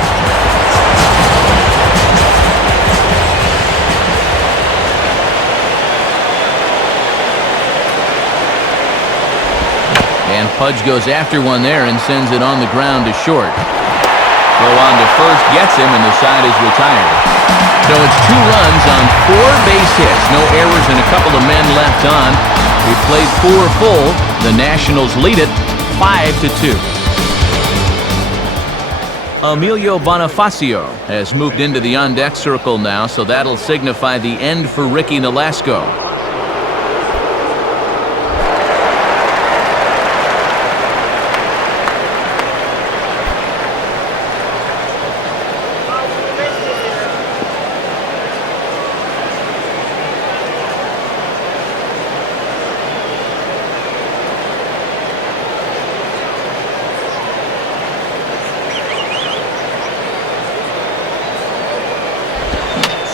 And Pudge goes after one there and sends it on the ground to short. Throw on to first gets him, and the side is retired. So it's 2 runs on 4 base hits, no errors, and a couple of men left on. We played 4 full. The Nationals lead it 5-2. Emilio Bonifacio has moved into the on-deck circle now, so that'll signify the end for Ricky Nolasco.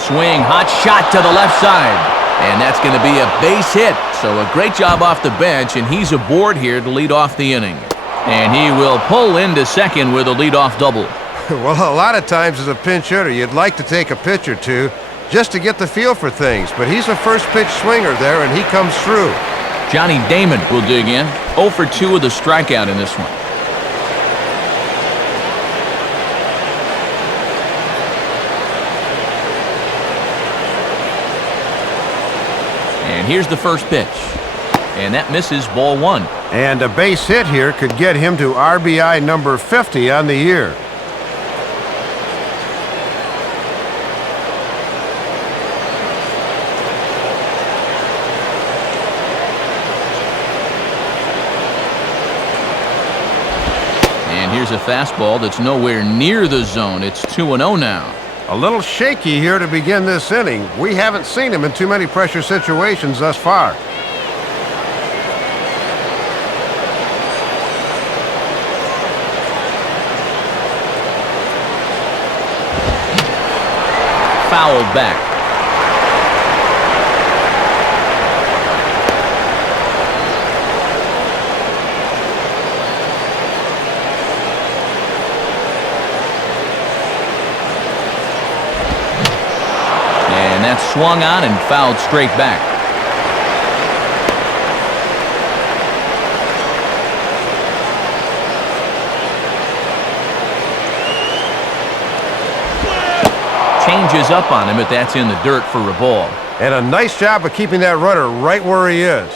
Swing, hot shot to the left side. And that's going to be a base hit. So a great job off the bench, and he's aboard here to lead off the inning. And he will pull into second with a leadoff double. Well, a lot of times as a pinch hitter, you'd like to take a pitch or two just to get the feel for things. But he's a first pitch swinger there, and he comes through. Johnny Damon will dig in. 0 for 2 with a strikeout in this one. And here's the first pitch. And that misses, ball 1. And a base hit here could get him to RBI number 50 on the year. And here's a fastball that's nowhere near the zone. It's 2-0 now. A little shaky here to begin this inning. We haven't seen him in too many pressure situations thus far. Fouled back. And that's swung on and fouled straight back. Changes up on him, but that's in the dirt for a ball. And a nice job of keeping that runner right where he is.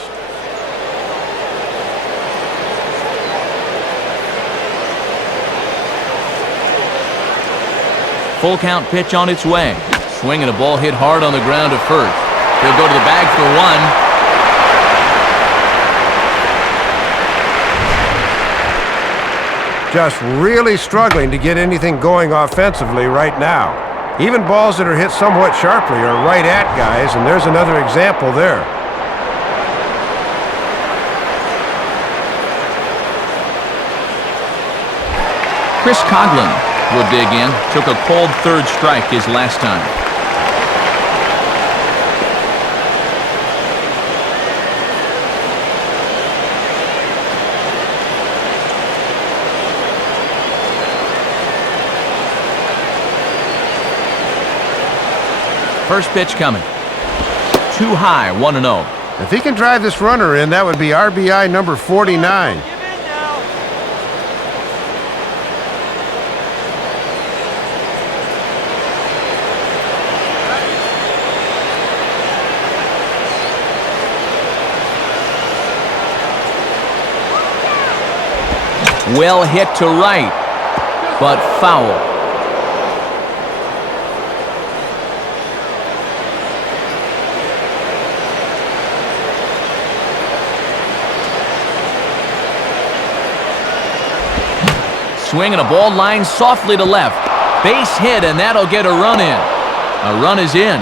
Full count pitch on its way. Swinging a ball hit hard on the ground to first. He'll go to the bag for 1. Just really struggling to get anything going offensively right now. Even balls that are hit somewhat sharply are right at guys, and there's another example there. Chris Coughlin will dig in. Took a cold third strike his last time. First pitch coming. Too high, 1-0. If he can drive this runner in, that would be RBI number 49. Well hit to right, but foul. Swinging a ball line softly to left. Base hit, and that'll get a run in. A run is in.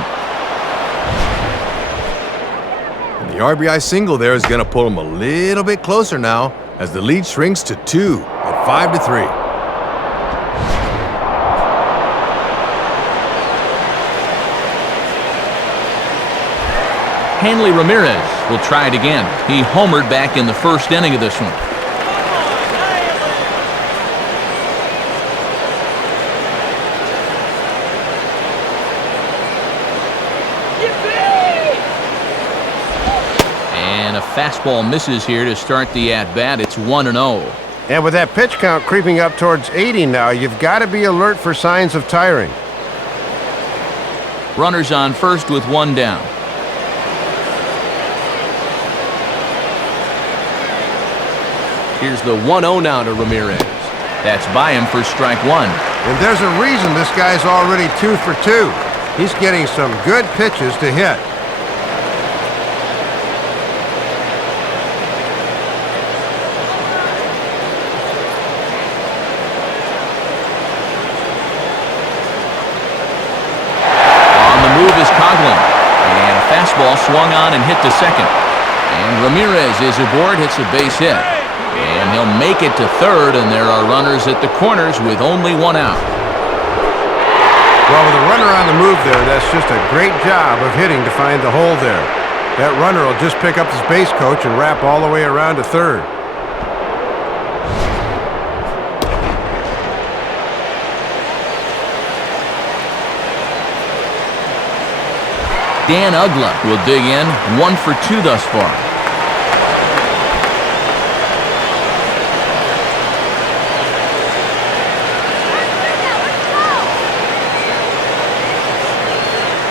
And the RBI single there is going to pull him a little bit closer now as the lead shrinks to 2 at 5-3. Hanley Ramirez will try it again. He homered back in the first inning of this one. And a fastball misses here to start the at-bat. It's 1-0. And with that pitch count creeping up towards 80 now, you've got to be alert for signs of tiring. Runners on first with 1 down. Here's the 1-0 now to Ramirez. That's by him for strike one. And there's a reason this guy's already 2 for 2. He's getting some good pitches to hit. And a fastball swung on and hit to second. And Ramirez is aboard, hits a base hit. And he'll make it to third, and there are runners at the corners with only one out. Well, with a runner on the move there, that's just a great job of hitting to find the hole there. That runner will just pick up his base coach and wrap all the way around to third. Dan Ugla will dig in, 1 for 2 thus far.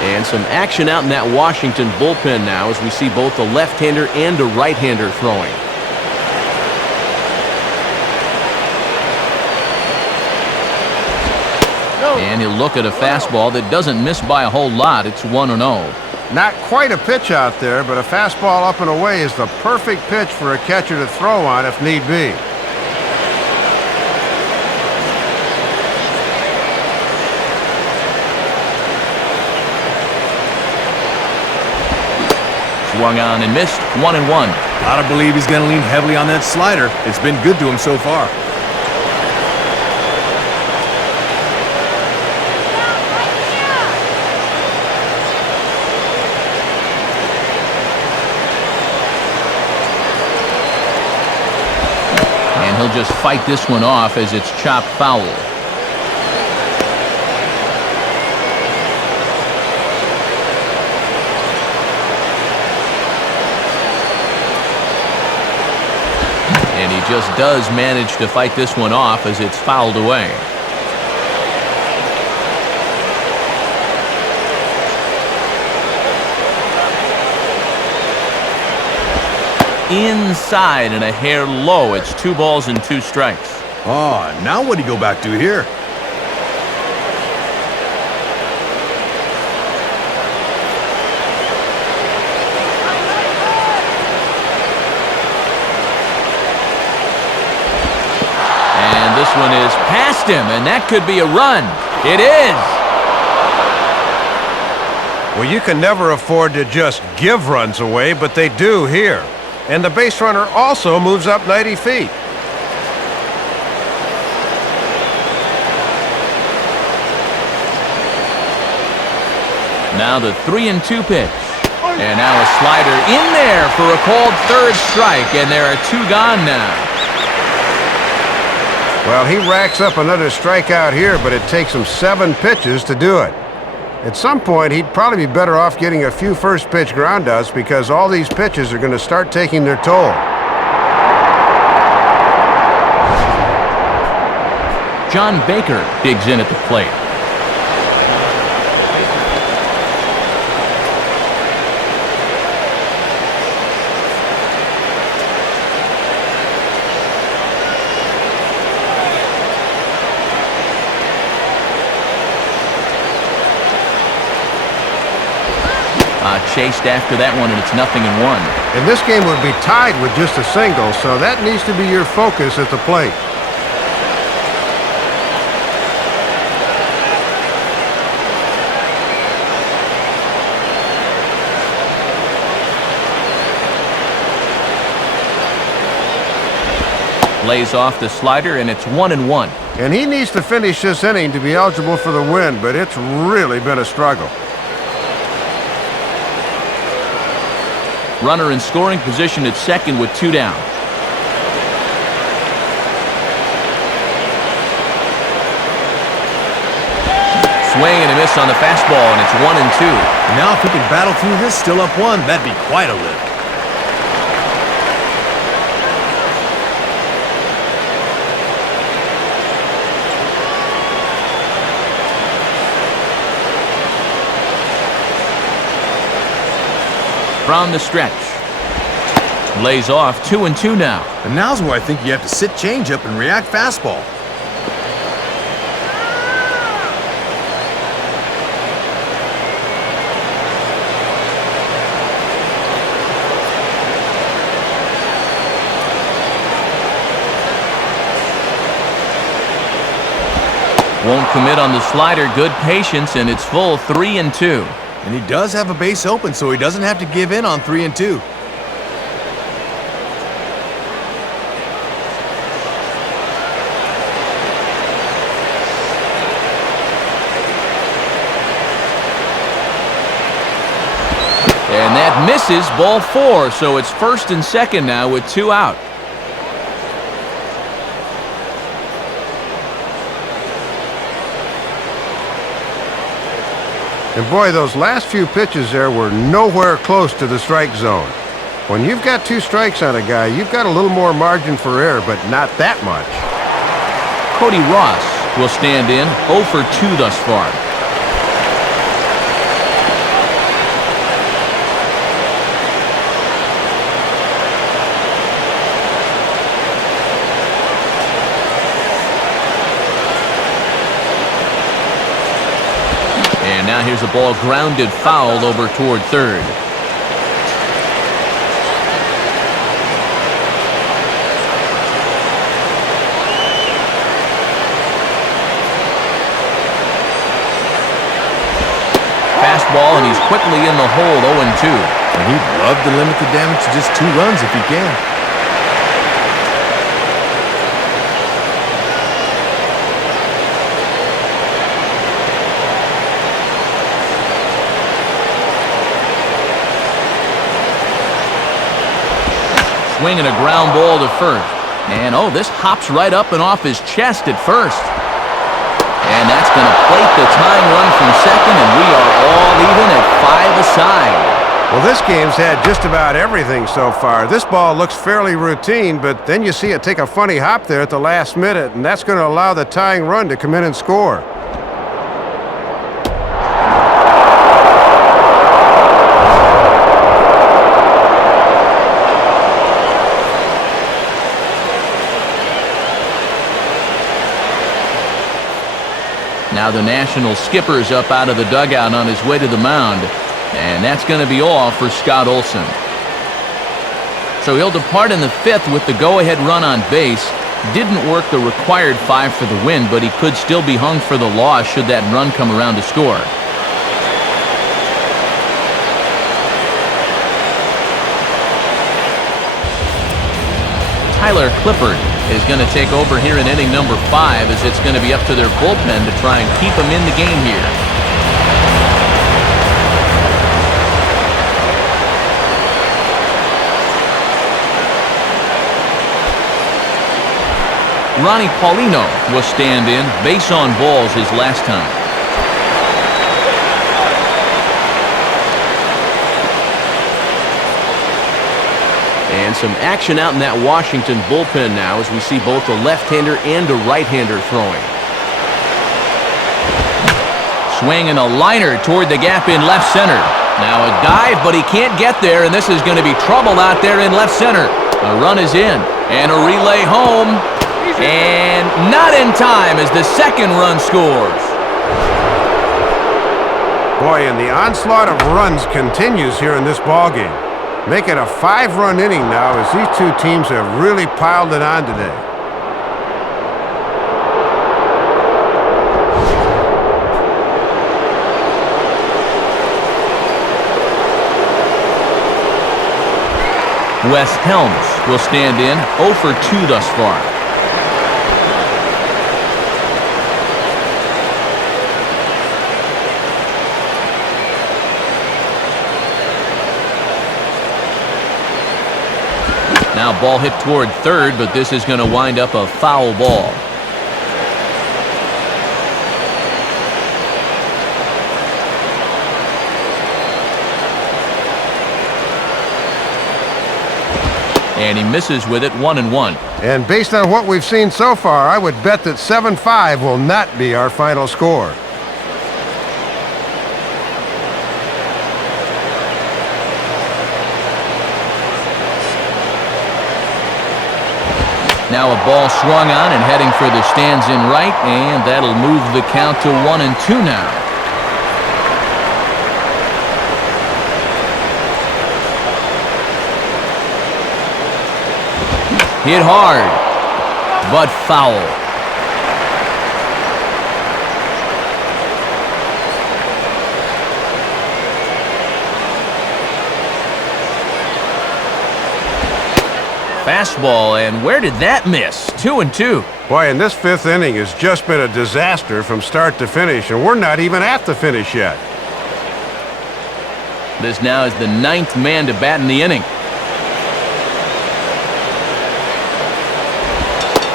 And some action out in that Washington bullpen now as we see both a left-hander and a right-hander throwing. And he'll look at a fastball that doesn't miss by a whole lot. It's 1-0. Not quite a pitch out there, but a fastball up and away is the perfect pitch for a catcher to throw on if need be. Swung on and missed, 1-1. Gotta believe he's gonna lean heavily on that slider. It's been good to him so far. And he'll just fight this one off as it's chopped foul. And he just does manage to fight this one off as it's fouled away. Inside and a hair low. It's 2 balls and 2 strikes. Oh, now what do you go back to here? And this one is past him, and that could be a run. It is. Well, you can never afford to just give runs away, but they do here. And the base runner also moves up 90 feet. Now the 3-2 pitch. And now a slider in there for a called third strike, and there are 2 gone now. Well, he racks up another strikeout here, but it takes him 7 pitches to do it. At some point, he'd probably be better off getting a few first-pitch groundouts because all these pitches are going to start taking their toll. John Baker digs in at the plate. Chased after that one, and it's 0-1. And this game would be tied with just a single, so that needs to be your focus at the plate. Lays off the slider, and it's 1-1. And he needs to finish this inning to be eligible for the win, but it's really been a struggle. Runner in scoring position at second with 2 down. Swing and a miss on the fastball, and it's 1-2. Now if he can battle through this, still up 1, that'd be quite a lift. From the stretch. Lays off 2-2 now. And now's where I think you have to sit changeup and react fastball. commit on the slider. Good patience, and it's full 3-2. And he does have a base open, so he doesn't have to give in on 3-2. And that misses, ball 4, so it's first and second now with 2 out. And boy, those last few pitches there were nowhere close to the strike zone. When you've got 2 strikes on a guy, you've got a little more margin for error, but not that much. Cody Ross will stand in, 0 for 2 thus far. And now here's a ball grounded foul over toward third. Fastball, and he's quickly in the hole, 0-2. And he'd love to limit the damage to just 2 runs if he can. Swinging a ground ball to first. And, oh, this hops right up and off his chest at first. And that's going to plate the tying run from second, and we are all even at 5 aside. Well, this game's had just about everything so far. This ball looks fairly routine, but then you see it take a funny hop there at the last minute, and that's going to allow the tying run to come in and score. Now the National skipper's up out of the dugout on his way to the mound, and that's going to be all for Scott Olson. So he'll depart in the 5th with the go-ahead run on base. Didn't work the required 5 for the win, but he could still be hung for the loss should that run come around to score. Tyler Clippard is going to take over here in inning number 5, as it's going to be up to their bullpen to try and keep them in the game here. Ronnie Paulino will stand in, base on balls his last time. And some action out in that Washington bullpen now as we see both a left-hander and a right-hander throwing. Swing and a liner toward the gap in left center. Now a dive, but he can't get there, and this is going to be trouble out there in left center. A run is in, and a relay home, and not in time as the second run scores. Boy, and the onslaught of runs continues here in this ballgame. Make it a 5-run inning now as these 2 teams have really piled it on today. Wes Helms will stand in, 0 for 2 thus far. Now ball hit toward third, but this is going to wind up a foul ball. And he misses with it, 1-1. And based on what we've seen so far, I would bet that 7-5 will not be our final score. Now a ball swung on and heading for the stands in right, and that'll move the count to 1-2 now. Hit hard, but foul. Fastball, and where did that miss? 2-2. Boy, and this fifth inning has just been a disaster from start to finish, and we're not even at the finish yet. This now is the 9th man to bat in the inning.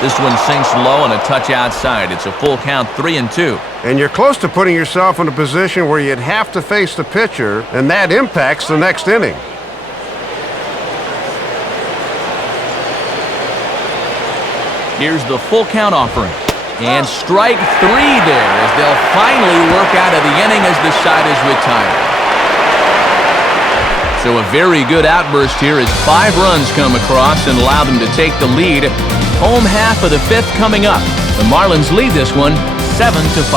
This one sinks low and a touch outside. It's a full count, 3-2. And you're close to putting yourself in a position where you'd have to face the pitcher, and that impacts the next inning. Here's the full count offering. And strike 3 there as they'll finally work out of the inning as the side is retired. So a very good outburst here as 5 runs come across and allow them to take the lead. Home half of the 5th coming up. The Marlins lead this one 7-5.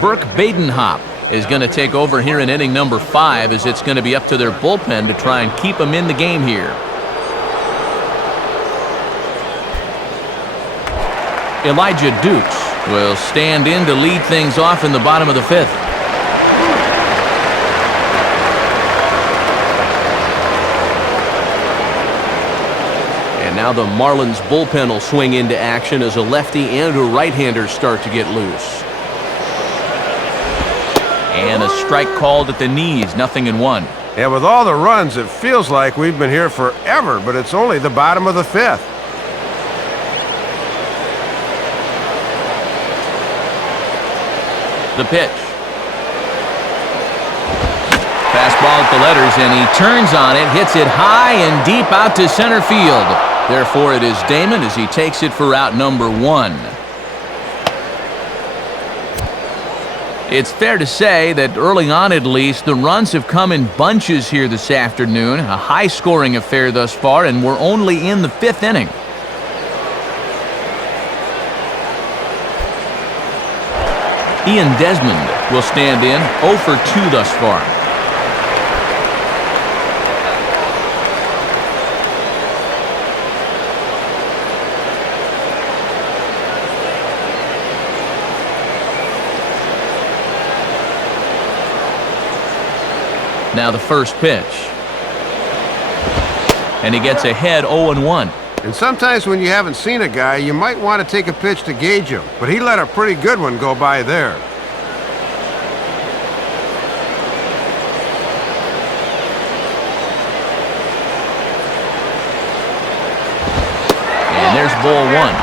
Burke Badenhop is going to take over here in inning number 5 as it's going to be up to their bullpen to try and keep them in the game here. Elijah Dukes will stand in to lead things off in the bottom of the 5th. And now the Marlins bullpen will swing into action as a lefty and a right-hander start to get loose. And a strike called at the knees, 0-1. And with all the runs, it feels like we've been here forever, but it's only the bottom of the 5th. The pitch. Fastball at the letters, and he turns on it, hits it high and deep out to center field. Therefore, it is Damon as he takes it for out number 1. It's fair to say that early on at least, the runs have come in bunches here this afternoon. A high-scoring affair thus far, and we're only in the 5th inning. Ian Desmond will stand in, 0 for 2 thus far. Now the first pitch. And he gets ahead 0-1. And sometimes when you haven't seen a guy, you might want to take a pitch to gauge him. But he let a pretty good one go by there. And there's ball 1.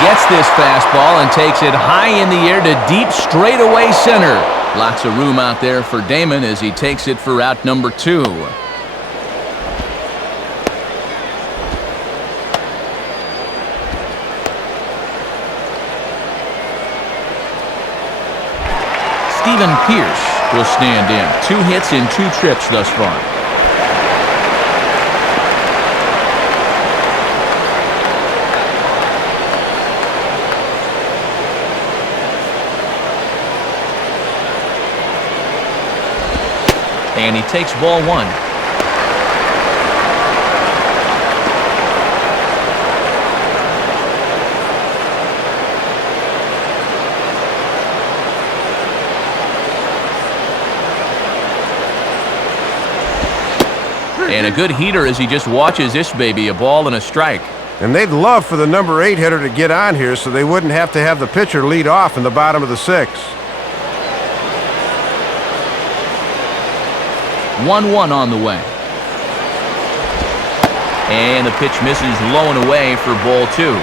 Gets this fastball and takes it high in the air to deep straightaway center. Lots of room out there for Damon as he takes it for out number 2. Stephen Pierce will stand in. 2 hits in 2 trips thus far. And he takes ball 1. And a good heater as he just watches this baby, a ball and a strike. And they'd love for the number 8 hitter to get on here so they wouldn't have to have the pitcher lead off in the bottom of the 6th. 1-1 on the way. And the pitch misses low and away for ball 2.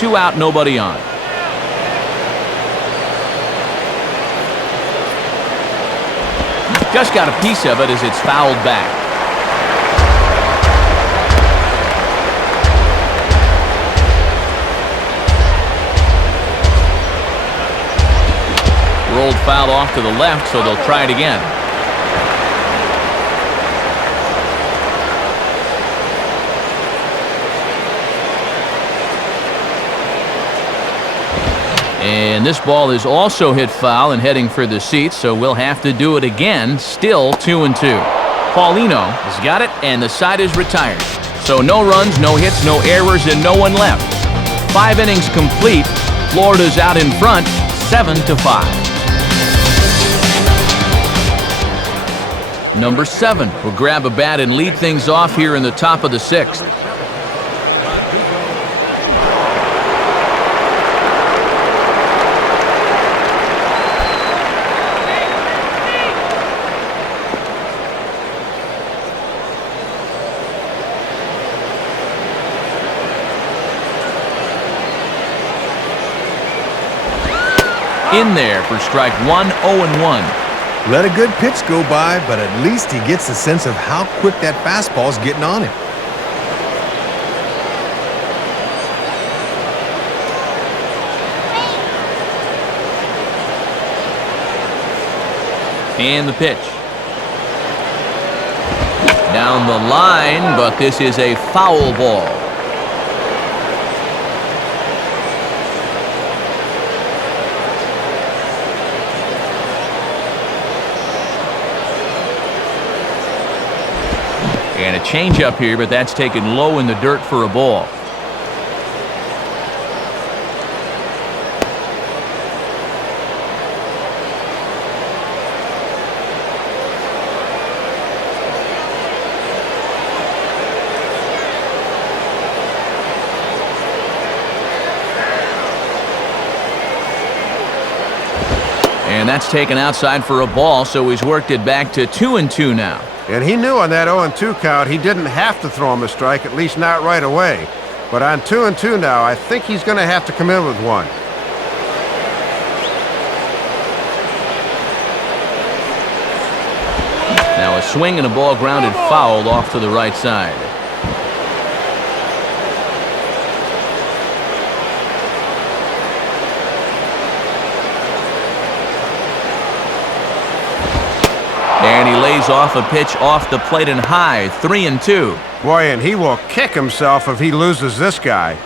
Two out, nobody on. Just got a piece of it as it's fouled back. Rolled foul off to the left, so they'll try it again. And this ball is also hit foul and heading for the seats, so we'll have to do it again. Still 2-2. Paulino has got it, and the side is retired. So no runs, no hits, no errors, and no one left. 5 innings complete. Florida's out in front, 7-5. Number 7 will grab a bat and lead things off here in the top of the 6th. In there for strike 1, 0-1. Let a good pitch go by, but at least he gets the sense of how quick that fastball's getting on him. And the pitch. Down the line, but this is a foul ball. And a changeup here, but that's taken low in the dirt for a ball. And that's taken outside for a ball, so he's worked it back to 2-2 now. And he knew on that 0-2 count he didn't have to throw him a strike, at least not right away. But on 2-2 now, I think he's going to have to come in with one. Now a swing and a ball grounded fouled off to the right side. And he lays off a pitch off the plate and high, 3-2. Boy, and he will kick himself if he loses this guy.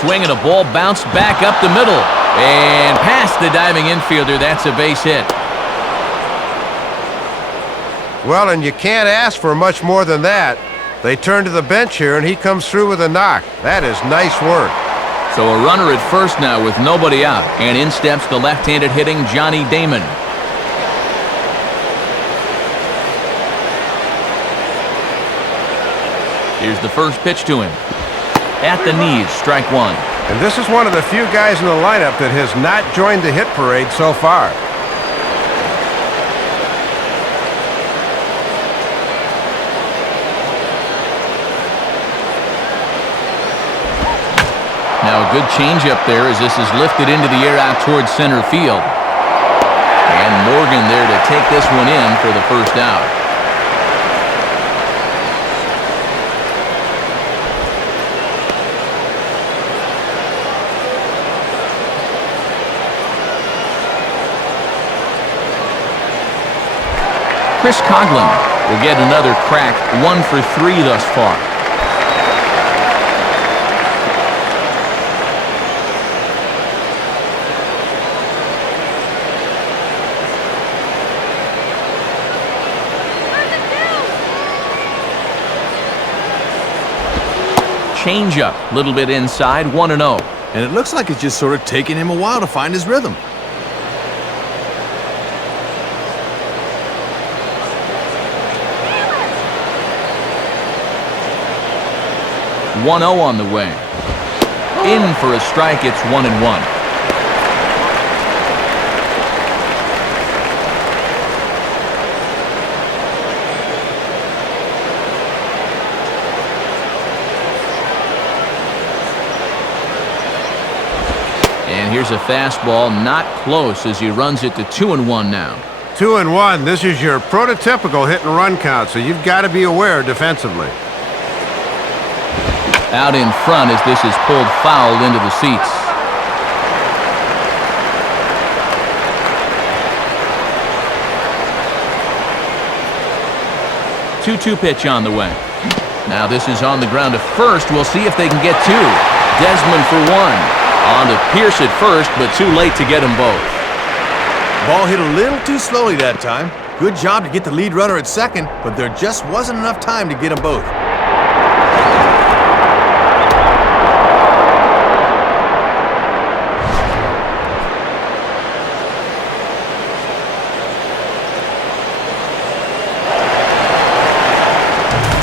Swing and a ball bounced back up the middle. And past the diving infielder, that's a base hit. Well, and you can't ask for much more than that. They turn to the bench here, and he comes through with a knock. That is nice work. So a runner at first now with nobody out. And in steps the left-handed hitting Johnny Damon. Here's the first pitch to him. At the knees, strike 1. And this is one of the few guys in the lineup that has not joined the hit parade so far. Now a good changeup there as this is lifted into the air out towards center field. And Morgan there to take this one in for the first out. Chris Coughlin will get another crack, 1 for 3 thus far. Changeup, a little bit inside, 1-0. And it looks like it's just sort of taking him a while to find his rhythm. On the way. In for a strike, it's 1-1. And here's a fastball, not close as he runs it to 2-1 now. 2-1. This is your prototypical hit and run count, so you've got to be aware defensively. Out in front as this is pulled foul into the seats. 2-2 pitch on the way. Now this is on the ground to first. We'll see if they can get two. Desmond for one. On to Pierce at first, but too late to get them both. Ball hit a little too slowly that time. Good job to get the lead runner at second, but there just wasn't enough time to get them both.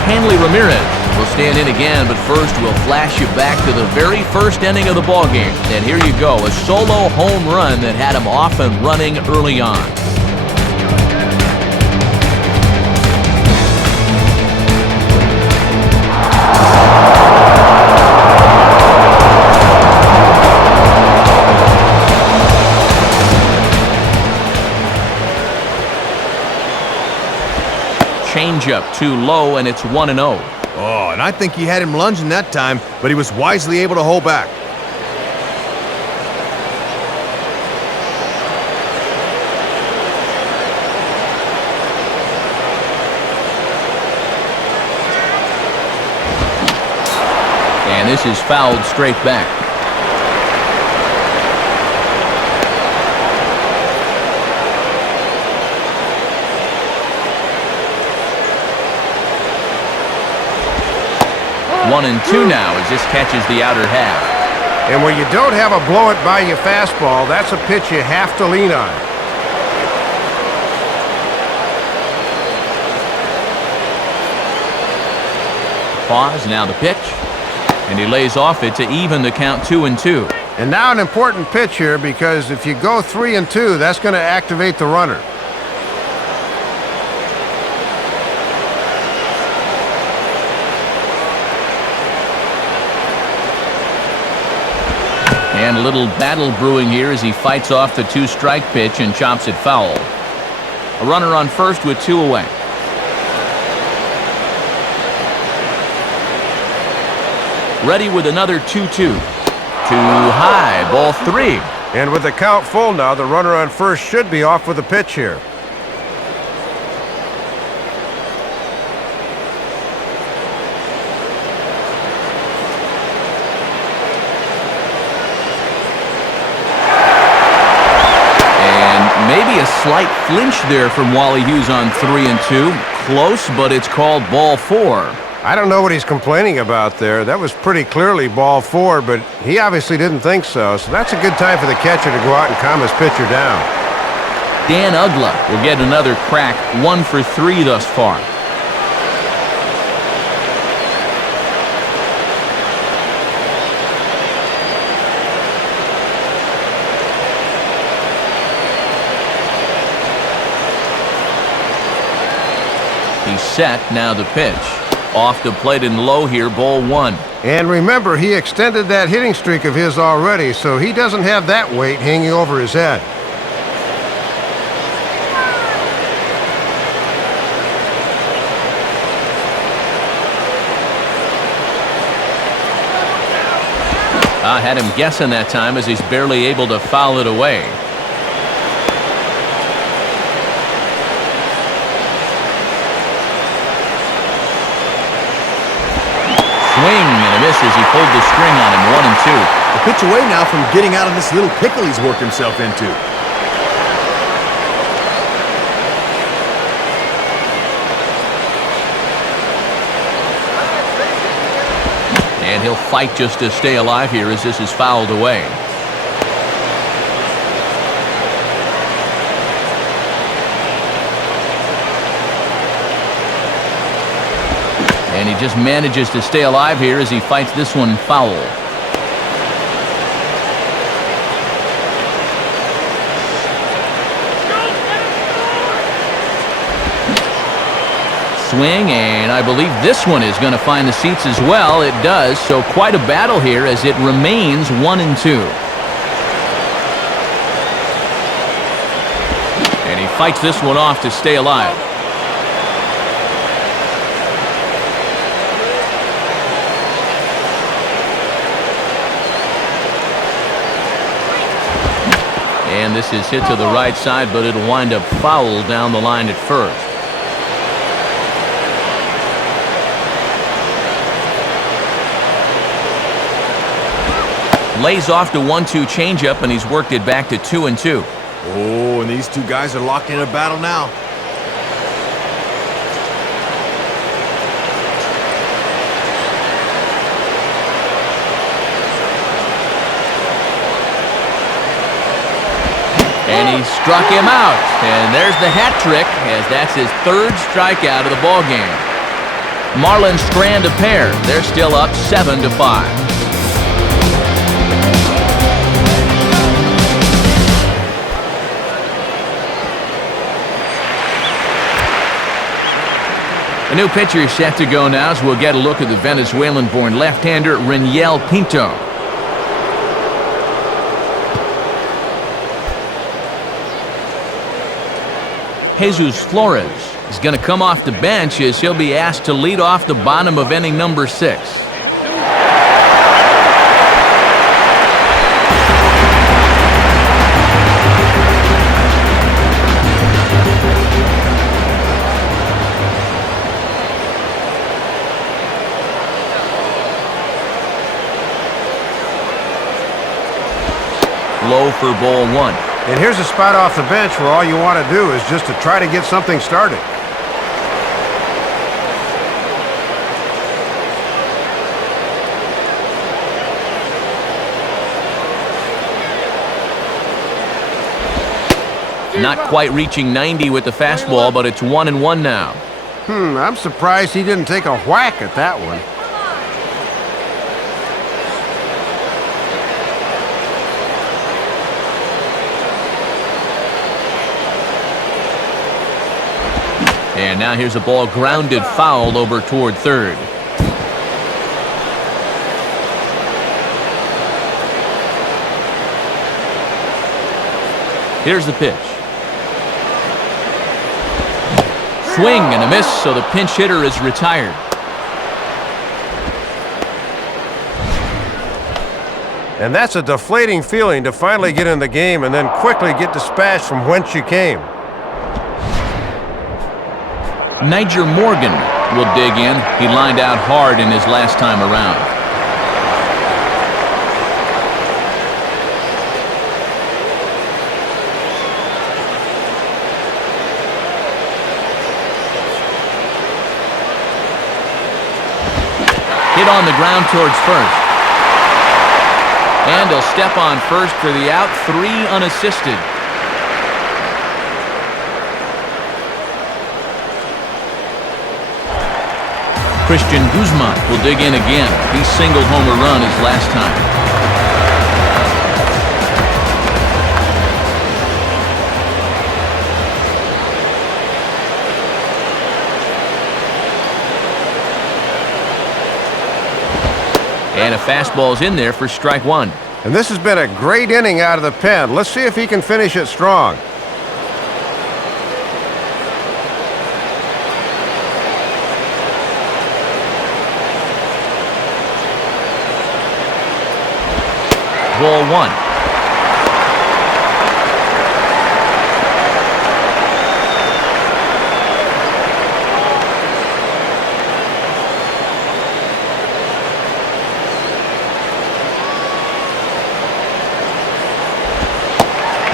Hanley Ramirez will stand in again, but first we'll flash you back to the very first inning of the ballgame. And here you go, a solo home run that had him off and running early on. Changeup too low, and it's 1-0. Oh, and I think he had him lunging that time, but he was wisely able to hold back. And this is fouled straight back. One and two now as this catches the outer half. And when you don't have a blow-it-by-you fastball, that's a pitch you have to lean on. Pause, now the pitch. And he lays off it to even the count 2-2. And now an important pitch here, because if you go 3-2, that's going to activate the runner. And a little battle brewing here as he fights off the two-strike pitch and chops it foul. A runner on first with two away. Ready with another 2-2. Too high, ball three. And with the count full now, the runner on first should be off with a pitch here. Maybe a slight flinch there from Wally Hughes on 3-2. Close, but it's called ball four. I don't know what he's complaining about there. That was pretty clearly ball four, but he obviously didn't think so. So that's a good time for the catcher to go out and calm his pitcher down. Dan Ugla will get another crack, 1 for 3 thus far. He's set, now the pitch. Off the plate and low here, ball one. And remember, he extended that hitting streak of his already, so he doesn't have that weight hanging over his head. I had him guessing that time as he's barely able to foul it away. Swing and a miss as he pulled the string on him, 1-2. A pitch away now from getting out of this little pickle he's worked himself into. And he'll fight just to stay alive here as this is fouled away. And he just manages to stay alive here as he fights this one foul. Swing, and I believe this one is going to find the seats as well. It does, so quite a battle here as it remains 1-2. And he fights this one off to stay alive. And this is hit to the right side, but it'll wind up foul down the line at first. Lays off the 1-2 changeup, and he's worked it back to 2-2. Oh, and these two guys are locked in a battle now. And he struck him out. And there's the hat trick, as that's his third strikeout of the ballgame. Marlins strand a pair. They're still up 7-5. A new pitcher is set to go now, as we'll get a look at the Venezuelan-born left-hander Reniel Pinto. Jesus Flores is going to come off the bench, as he'll be asked to lead off the bottom of inning number 6. Low for ball 1. And here's a spot off the bench where all you want to do is just to try to get something started. Not quite reaching 90 with the fastball, but it's 1-1 now. I'm surprised he didn't take a whack at that one. And now here's a ball grounded foul over toward third. Here's the pitch. Swing and a miss, so the pinch hitter is retired. And that's a deflating feeling to finally get in the game and then quickly get dispatched from whence you came. Niger Morgan will dig in. He lined out hard in his last time around. Hit on the ground towards first. And he'll step on first for the out, 3 unassisted. Christian Guzman will dig in again. He singled home a run his last time. And a fastball's in there for strike 1. And this has been a great inning out of the pen. Let's see if he can finish it strong. Ball 1.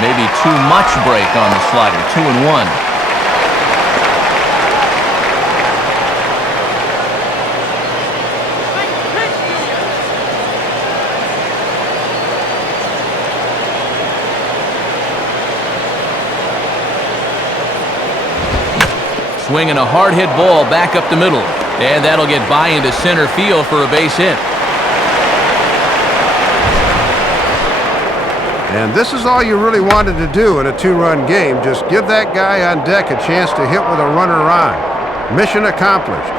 Maybe too much break on the slider. 2-1. Swinging a hard-hit ball back up the middle. And that'll get by into center field for a base hit. And this is all you really wanted to do in a 2-run game. Just give that guy on deck a chance to hit with a runner on. Mission accomplished.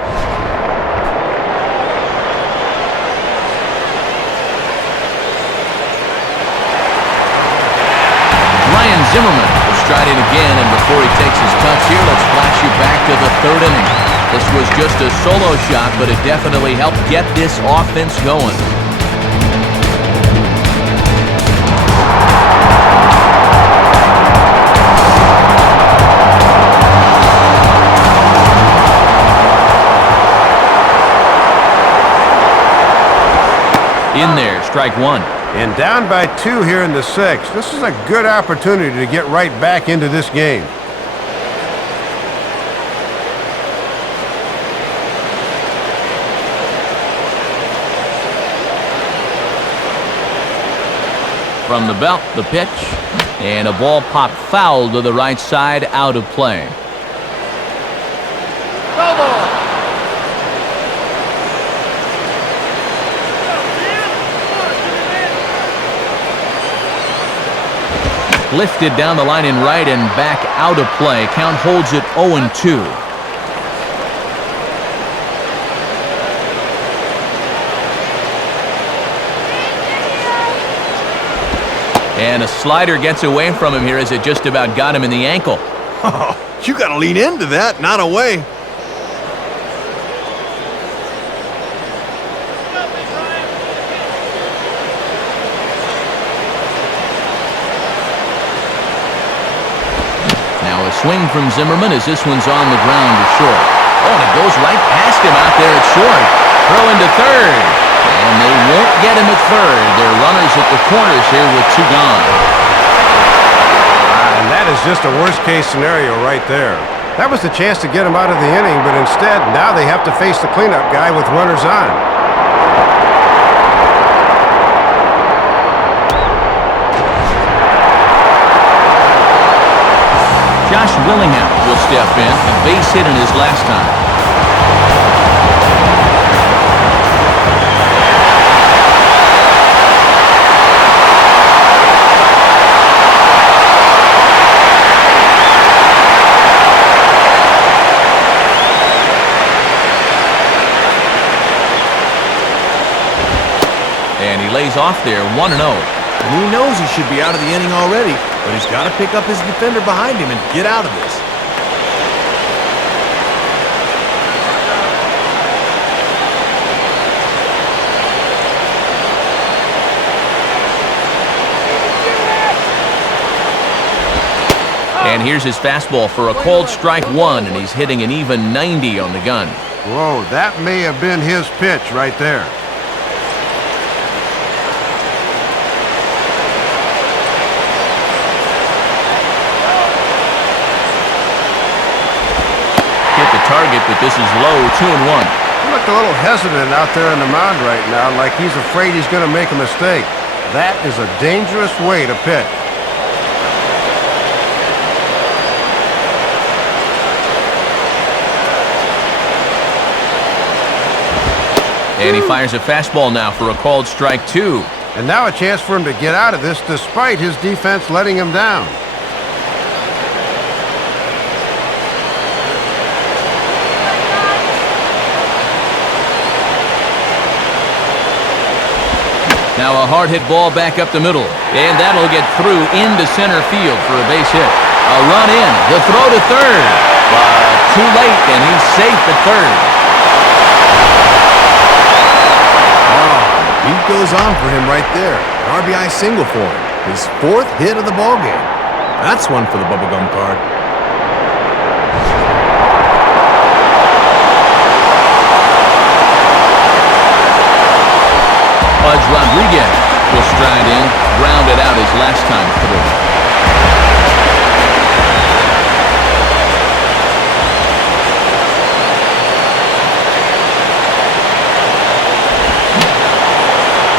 Ryan Zimmerman will stride in again, and before he takes his touch here, let's flash you back to the 3rd inning. This was just a solo shot, but it definitely helped get this offense going. In there, strike 1. And down by 2 here in the 6th. This is a good opportunity to get right back into this game. From the belt, the pitch, and a ball popped foul to the right side, out of play. No ball. Lifted down the line in right and back out of play. Count holds it 0-2. And a slider gets away from him here as it just about got him in the ankle. Oh, you got to lean into that, not away. Now a swing from Zimmerman as this one's on the ground to short. Oh, and it goes right past him out there at short. Throw into third. And they won't get him at third. They're runners at the corners here with 2 gone. And that is just a worst-case scenario right there. That was the chance to get him out of the inning, but instead, now they have to face the cleanup guy with runners on. Josh Willingham will step in, a base hit in his last time. And he lays off there, 1-0. And he knows he should be out of the inning already, but he's got to pick up his defender behind him and get out of this. And here's his fastball for a called strike 1, and he's hitting an even 90 on the gun. Whoa, that may have been his pitch right there. Hit the target, but this is low, 2-1. He looked a little hesitant out there on the mound right now, like he's afraid he's going to make a mistake. That is a dangerous way to pitch. And he fires a fastball now for a called strike 2. And now a chance for him to get out of this despite his defense letting him down. Now a hard hit ball back up the middle, and that'll get through into center field for a base hit. A run in, the throw to third, but too late, and he's safe at third. Beat goes on for him right there. An RBI single for him. His 4th hit of the ballgame. That's one for the bubblegum card. Pudge Rodriguez will stride in, grounded out his last time through.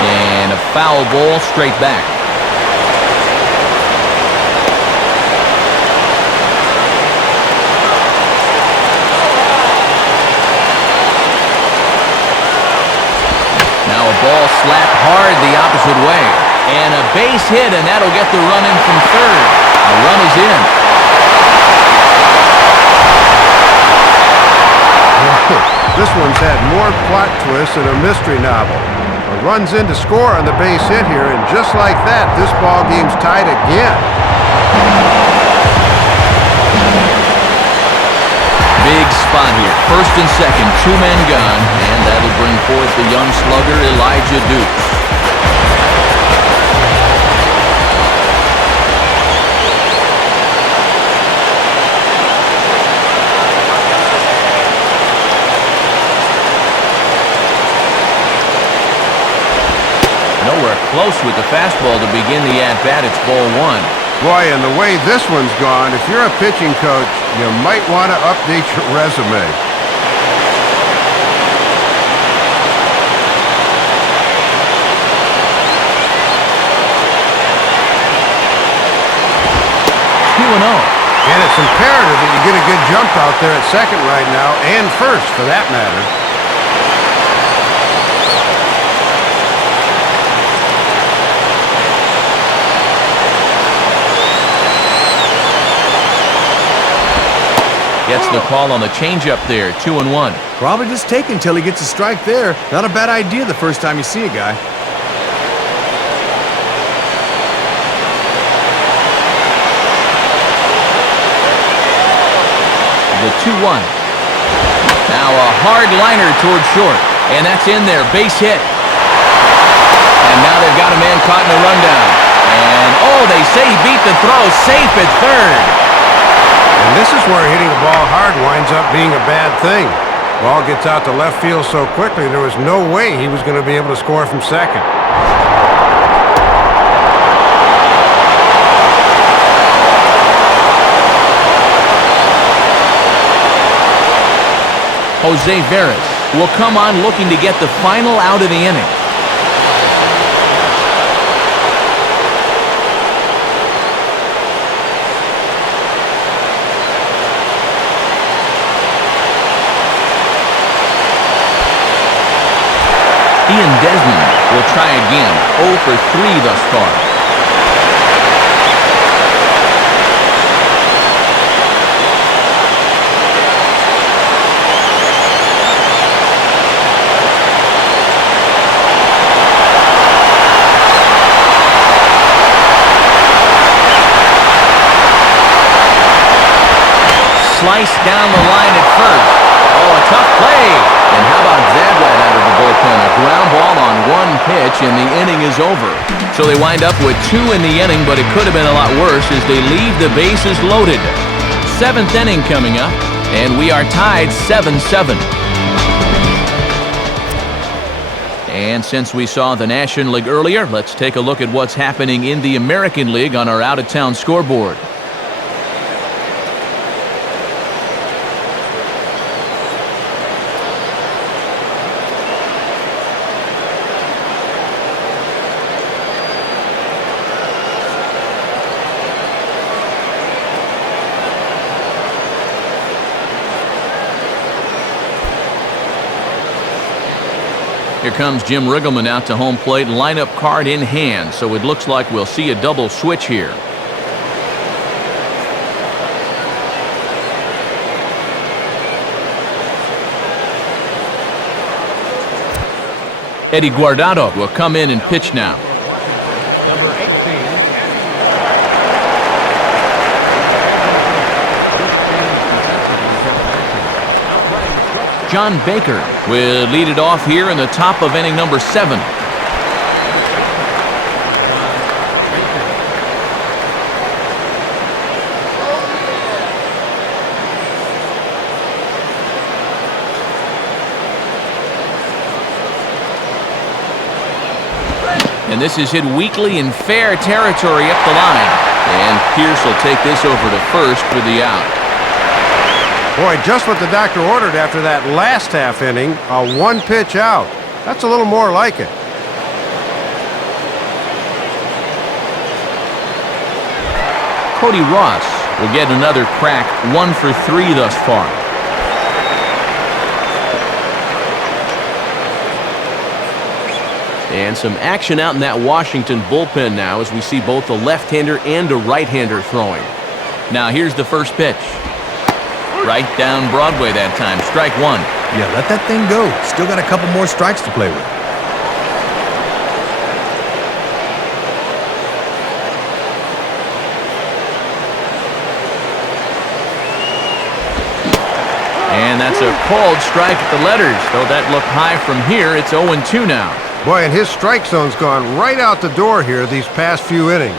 And a foul ball straight back. Now a ball slapped hard the opposite way. And a base hit, and that'll get the run in from third. The run is in. This one's had more plot twists than a mystery novel. A run's in to score on the base hit here, and just like that, this ball game's tied again. Big spot here. First and second, 2 men gone, and that'll bring forth the young slugger Elijah Dukes. Nowhere close with the fastball to begin the at-bat. It's ball one. Boy, and the way this one's gone, if you're a pitching coach, you might want to update your resume. And it's imperative that you get a good jump out there at second right now, and first, for that matter. Gets the call on the changeup there, 2-1. Probably just take until he gets a strike there. Not a bad idea the first time you see a guy. The 2-1. Now a hard liner towards short, and that's in there, base hit. And now they've got a man caught in a rundown. And, oh, they say he beat the throw, safe at third. And this is where hitting the ball hard winds up being a bad thing. Ball gets out to left field so quickly, there was no way he was going to be able to score from second. Jose Veras will come on looking to get the final out of the inning. Ian Desmond will try again, 0 for 3 thus far. Sliced down the line at first. Oh, a tough play. And how about that right out of the bullpen? A ground ball on one pitch, and the inning is over. So they wind up with 2 in the inning, but it could have been a lot worse as they leave the bases loaded. 7th inning coming up, and we are tied 7-7. And since we saw the National League earlier, let's take a look at what's happening in the American League on our out-of-town scoreboard. Here comes Jim Riggleman out to home plate, lineup card in hand, so it looks like we'll see a double switch here. Eddie Guardado will come in and pitch now. Number 18. John Baker will lead it off here in the top of inning number 7. And this is hit weakly in fair territory up the line. And Pierce will take this over to first for the out. Boy, just what the doctor ordered after that last half inning, a one-pitch out. That's a little more like it. Cody Ross will get another crack, 1 for 3 thus far. And some action out in that Washington bullpen now as we see both a left-hander and a right-hander throwing. Now here's the first pitch. Right down Broadway that time, strike 1. Yeah, let that thing go. Still got a couple more strikes to play with. And that's a called strike at the letters. Though that looked high from here, it's 0-2 now. Boy, and his strike zone's gone right out the door here these past few innings.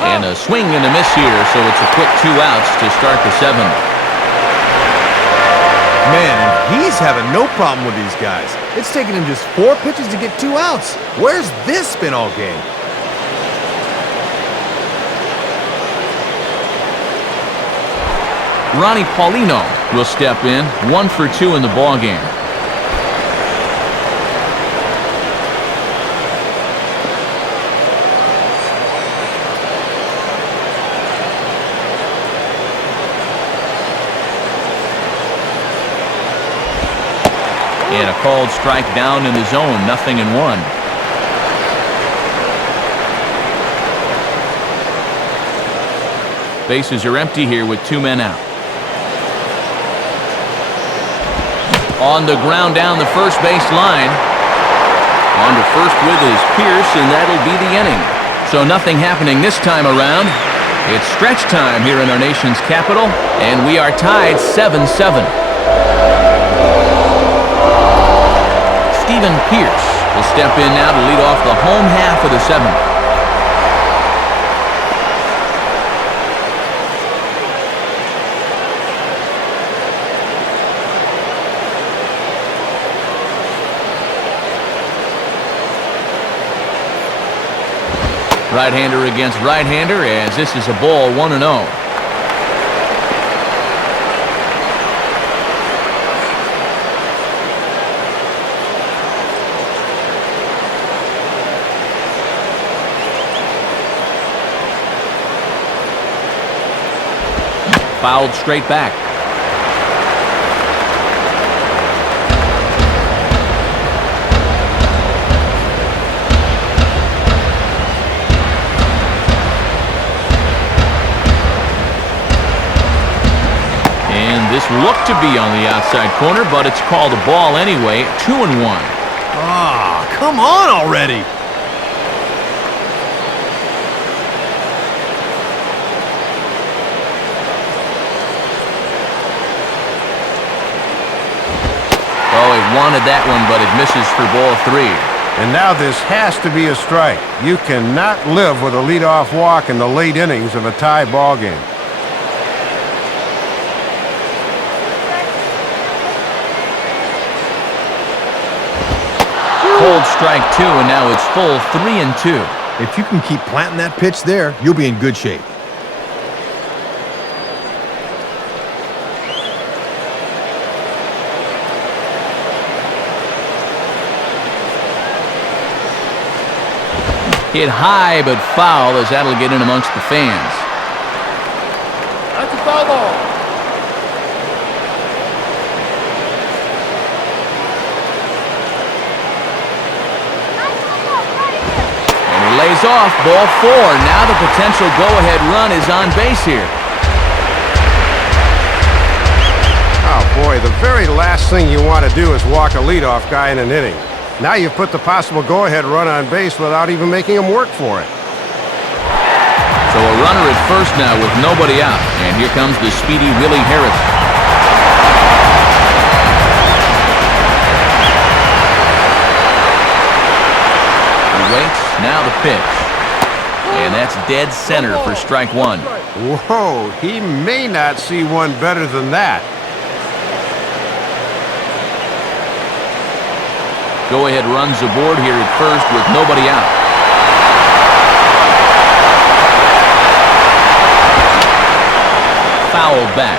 And a swing and a miss here, so it's a quick 2 outs to start the 7th. Man, He's having no problem with these guys. It's taken him just 4 pitches to get 2 outs. Where's this been all game? Ronnie Paulino will step in, 1 for 2 in the ballgame. And a called strike down in the zone, 0-1. Bases are empty here with 2 men out. On the ground down the first base line. On to first with is Pierce, and that'll be the inning. So nothing happening this time around. It's stretch time here in our nation's capital, and we are tied 7-7. Stephen Pierce will step in now to lead off the home half of the 7th. Right-hander against right-hander, as this is a ball, 1-0. Fouled straight back. And this looked to be on the outside corner, but it's called a ball anyway. 2-1. Ah, come on already. Oh, he wanted that one, but it misses for ball 3. And now this has to be a strike. You cannot live with a leadoff walk in the late innings of a tie ball game. Cold strike 2, and now it's full 3-2. If you can keep planting that pitch there, you'll be in good shape. Hit high but foul, as that'll get in amongst the fans. That's a foul ball. And he lays off, ball 4. Now the potential go-ahead run is on base here. Oh boy, the very last thing you want to do is walk a leadoff guy in an inning. Now you've put the possible go-ahead run on base without even making him work for it. So a runner at first now with nobody out. And here comes the speedy Willie Harris. He waits, now the pitch. And that's dead center for strike 1. Whoa, he may not see one better than that. Go-ahead runs aboard here at first with nobody out. Fouled back.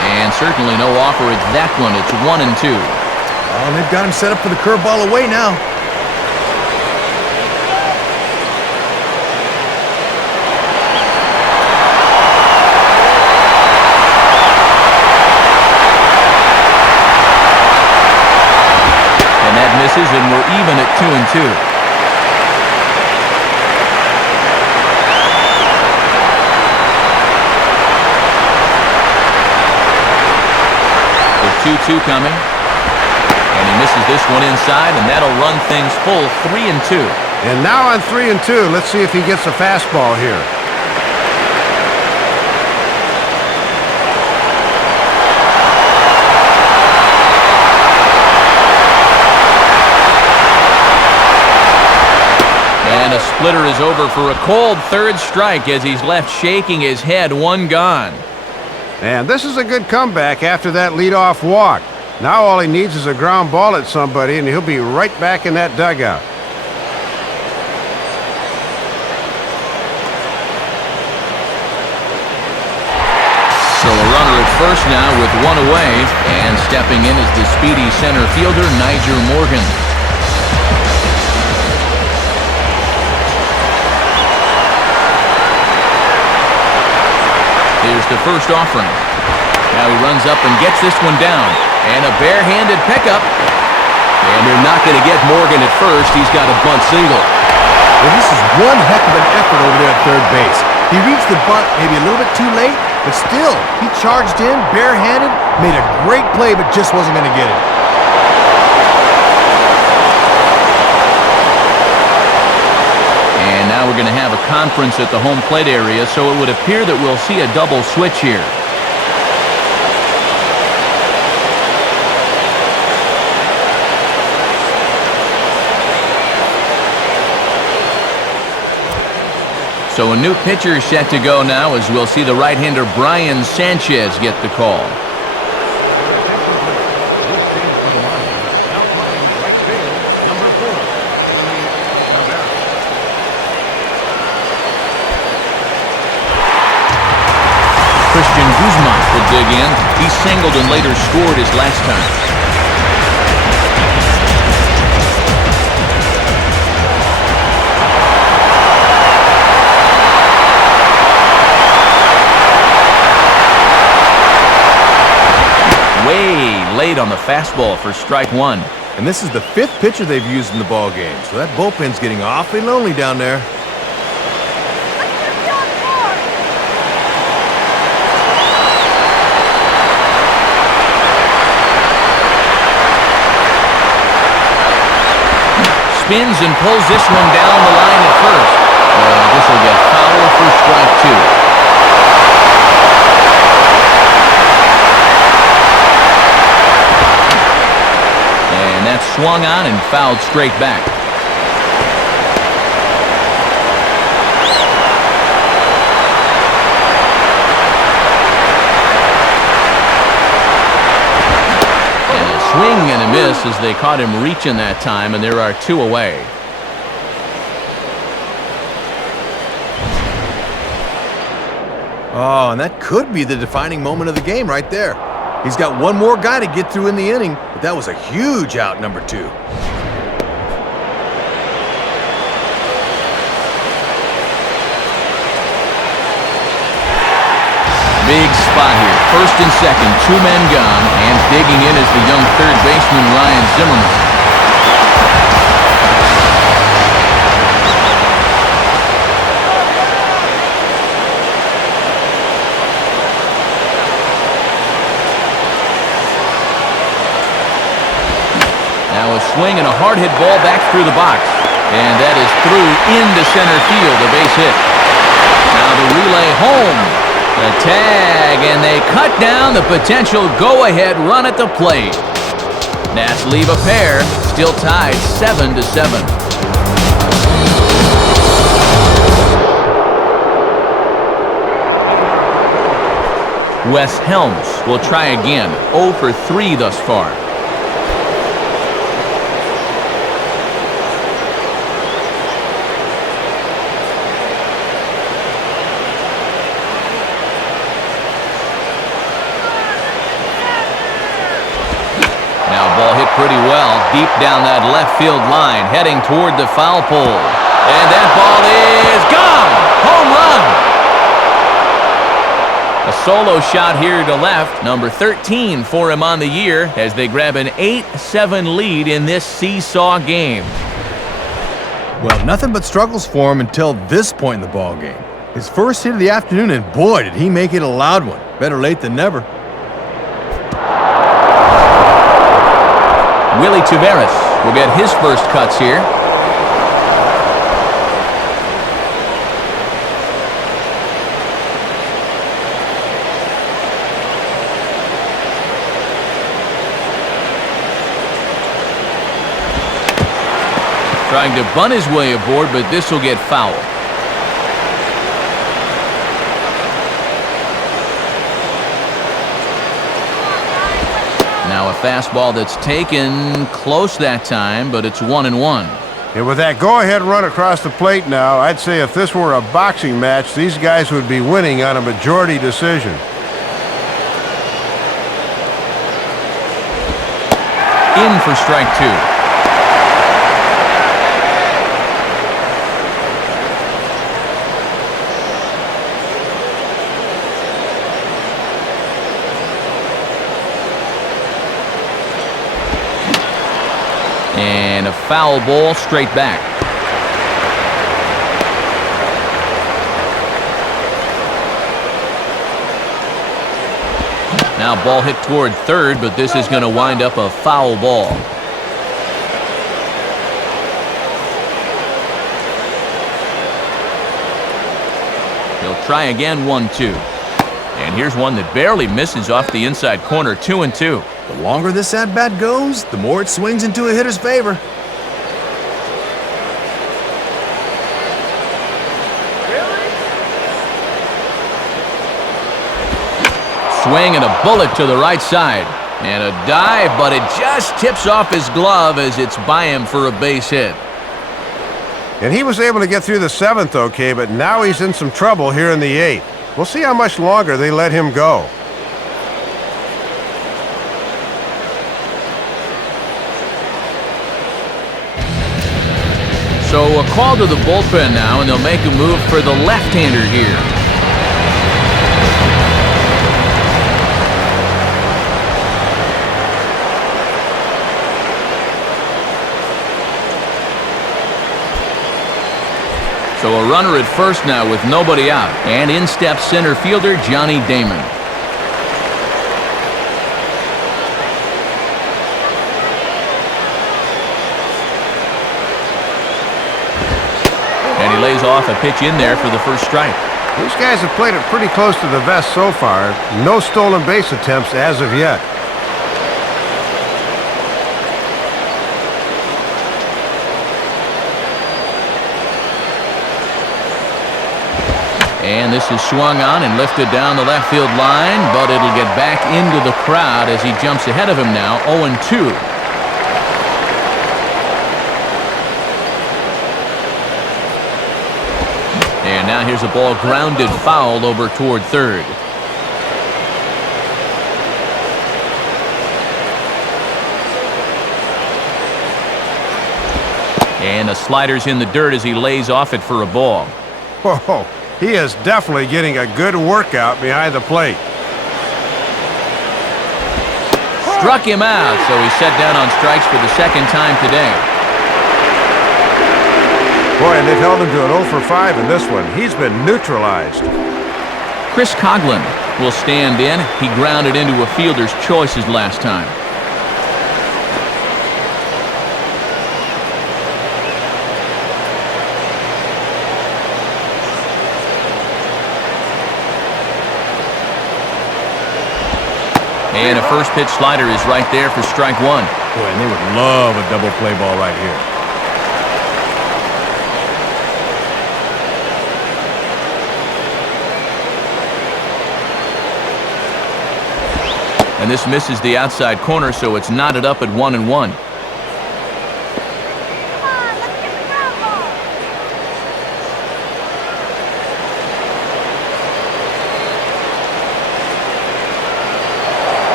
And certainly no offer at that one. It's 1-2. Oh, they've got him set up for the curveball away now. And we're even at 2-2. The 2-2 coming. And he misses this one inside, and that'll run things full 3-2. And now on 3-2, let's see if he gets a fastball here. And a splitter is over for a cold third strike as he's left shaking his head. One gone. And this is a good comeback after that leadoff walk. Now all he needs is a ground ball at somebody, and he'll be right back in that dugout. So a runner at first now with one away, and stepping in is the speedy center fielder, Niger Morgan. Here's the first offering. Now he runs up and gets this one down. And a barehanded pickup. And they're not going to get Morgan at first. He's got a bunt single. Well, this is one heck of an effort over there at third base. He reached the bunt maybe a little bit too late, but still, he charged in, barehanded, made a great play, but just wasn't going to get it. And now we're going to have a conference at the home plate area, so it would appear that we'll see a double switch here. So a new pitcher is set to go now as we'll see the right-hander Brian Sanchez get the call. Christian Guzman will dig in. He singled and later scored his last time. Way late on the fastball for strike one. And this is the fifth pitcher they've used in the ball game, so that bullpen's getting awfully lonely down there. Spins and pulls this one down the line at first. This will get foul for strike two. And that's swung on and fouled straight back. And a swing and a miss as they caught him reaching that time, and there are two away. Oh, and that could be the defining moment of the game right there. He's got one more guy to get through in the inning, but that was a huge out, number two. Big spot here. First and second, two men gone, and digging in is the young third baseman Ryan Zimmerman. Now a swing and a hard hit ball back through the box. And that is through into center field, a base hit. Now the relay home. The tag, and they cut down the potential go-ahead run at the plate. Nats leave a pair, still tied 7-7. Wes Helms will try again, 0 for 3 thus far. Pretty well deep down that left field line, heading toward the foul pole. And that ball is gone! Home run! A solo shot here to left, number 13 for him on the year, as they grab an 8-7 lead in this seesaw game. Well, nothing but struggles for him until this point in the ball game. His first hit of the afternoon, and boy, did he make it a loud one. Better late than never. Willie Taveras will get his first cuts here. Trying to bunt his way aboard, but this will get foul. Now a fastball that's taken close that time, but it's 1-1. And with that go-ahead run across the plate now, I'd say if this were a boxing match, these guys would be winning on a majority decision. In for strike two. And a foul ball straight back. Now ball hit toward third, but this is going to wind up a foul ball. He'll try again, 1-2. And here's one that barely misses off the inside corner, 2-2. The longer this at-bat goes, the more it swings into a hitter's favor. Swing and a bullet to the right side. And a dive, but it just tips off his glove as it's by him for a base hit. And he was able to get through the seventh okay, but now he's in some trouble here in the eighth. We'll see how much longer they let him go. So a call to the bullpen now, and they'll make a move for the left-hander here. So a runner at first now with nobody out. And in steps center fielder Johnny Damon. And he lays off a pitch in there for the first strike. These guys have played it pretty close to the vest so far. No stolen base attempts as of yet. And this is swung on and lifted down the left field line, but it'll get back into the crowd as he jumps ahead of him now, 0-2. And now here's a ball grounded foul over toward third. And the slider's in the dirt as he lays off it for a ball. Whoa. He is definitely getting a good workout behind the plate. Struck him out, so he's set down on strikes for the second time today. Boy, and they've held him to an 0 for 5 in this one. He's been neutralized. Chris Coughlin will stand in. He grounded into a fielder's choices last time. And a first pitch slider is right there for strike one. Boy, and they would love a double play ball right here. And this misses the outside corner, so it's knotted up at 1-1.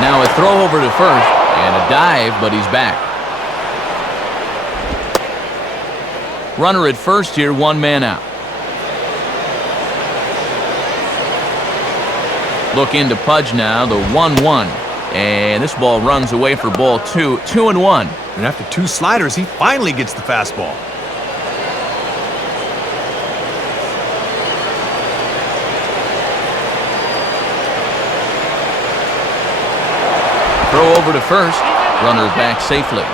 Now a throw over to first, and a dive, but he's back. Runner at first here, one man out. Look into Pudge now, the 1-1. And this ball runs away for ball two, 2-1. And after two sliders, he finally gets the fastball. Throw over to first. Runner back safely.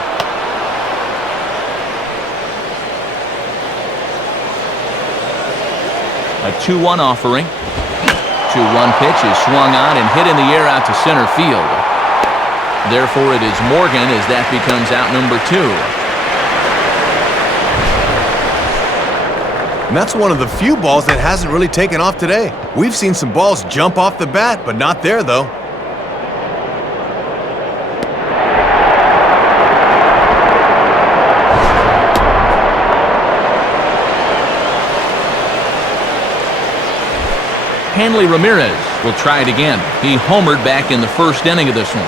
A 2-1 offering. 2-1 pitch is swung on and hit in the air out to center field. Therefore, it is Morgan as that becomes out number 2. And that's one of the few balls that hasn't really taken off today. We've seen some balls jump off the bat, but not there, though. Hanley Ramirez will try it again. He homered back in the first inning of this one.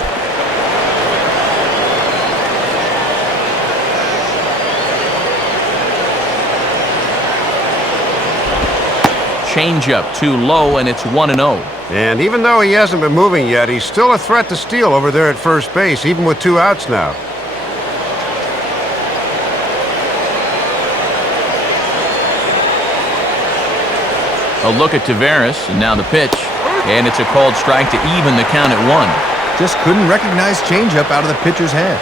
Changeup too low, and it's 1-0. And even though he hasn't been moving yet, he's still a threat to steal over there at first base, even with 2 outs now. A look at Taveras, and now the pitch. And it's a called strike to even the count at 1. Just couldn't recognize changeup out of the pitcher's hand.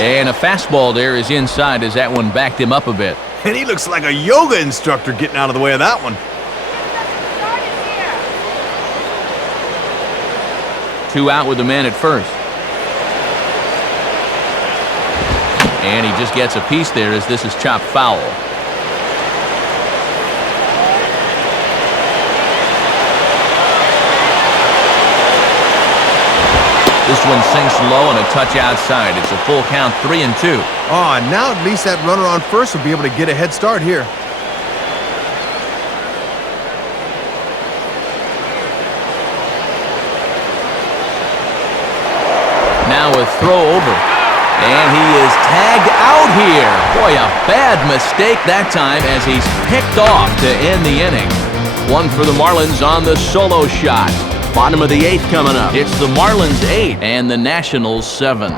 And a fastball there is inside as that one backed him up a bit. And he looks like a yoga instructor getting out of the way of that one. 2 out with the man at first. And he just gets a piece there as this is chopped foul. This one sinks low and a touch outside. It's a full count, 3-2. Oh, and now at least that runner on first will be able to get a head start here. Now a throw over. And he is tagged out here. Boy, a bad mistake that time as he's picked off to end the inning. One for the Marlins on the solo shot. Bottom of the 8th coming up. It's the Marlins 8 and the Nationals 7.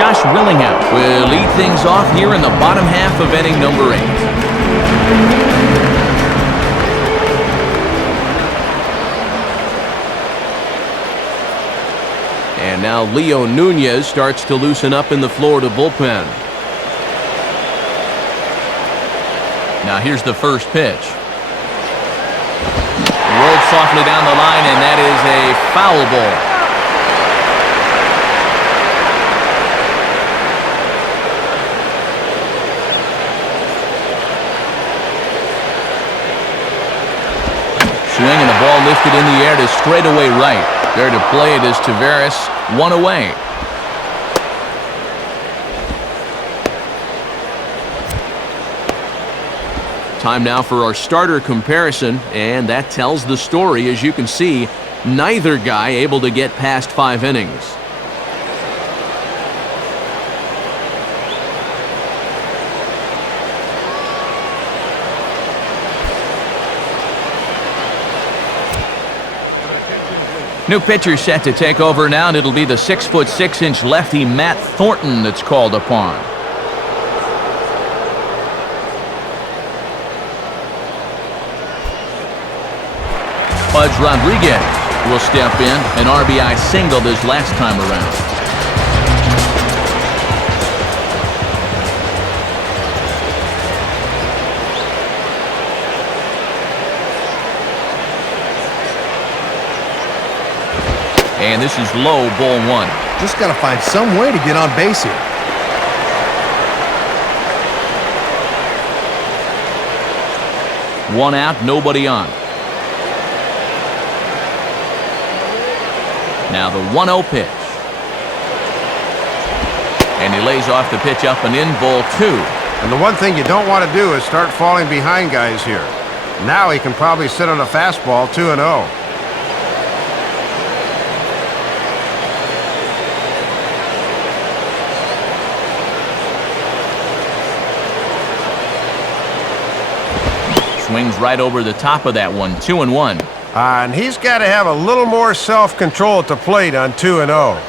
Josh Willingham will lead things off here in the bottom half of inning number 8. And now Leo Nunez starts to loosen up in the Florida bullpen. Now here's the first pitch. Rolled softly down the line, and that is a foul ball. Swing and the ball lifted in the air to straightaway right. There to play it is Taveras, 1 away. Time now for our starter comparison, and that tells the story. As you can see, neither guy able to get past 5 innings. New pitcher set to take over now, and it'll be the 6'6" lefty Matt Thornton that's called upon. Pudge Rodriguez will step in, an RBI single this last time around. And this is low, ball 1. Just got to find some way to get on base here. One out, nobody on. Now the 1-0 pitch. And he lays off the pitch up and in, ball 2. And the one thing you don't want to do is start falling behind guys here. Now he can probably sit on a fastball, 2-0. Swings right over the top of that one, 2-1. And he's got to have a little more self-control at the plate on 2-0. And